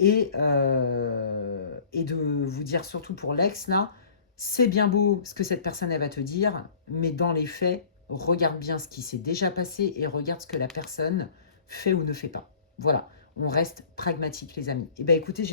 et de vous dire, surtout pour l'ex, là, c'est bien beau ce que cette personne, elle va te dire, mais dans les faits, regarde bien ce qui s'est déjà passé et regarde ce que la personne fait ou ne fait pas. Voilà, on reste pragmatique, les amis. Et bien, écoutez,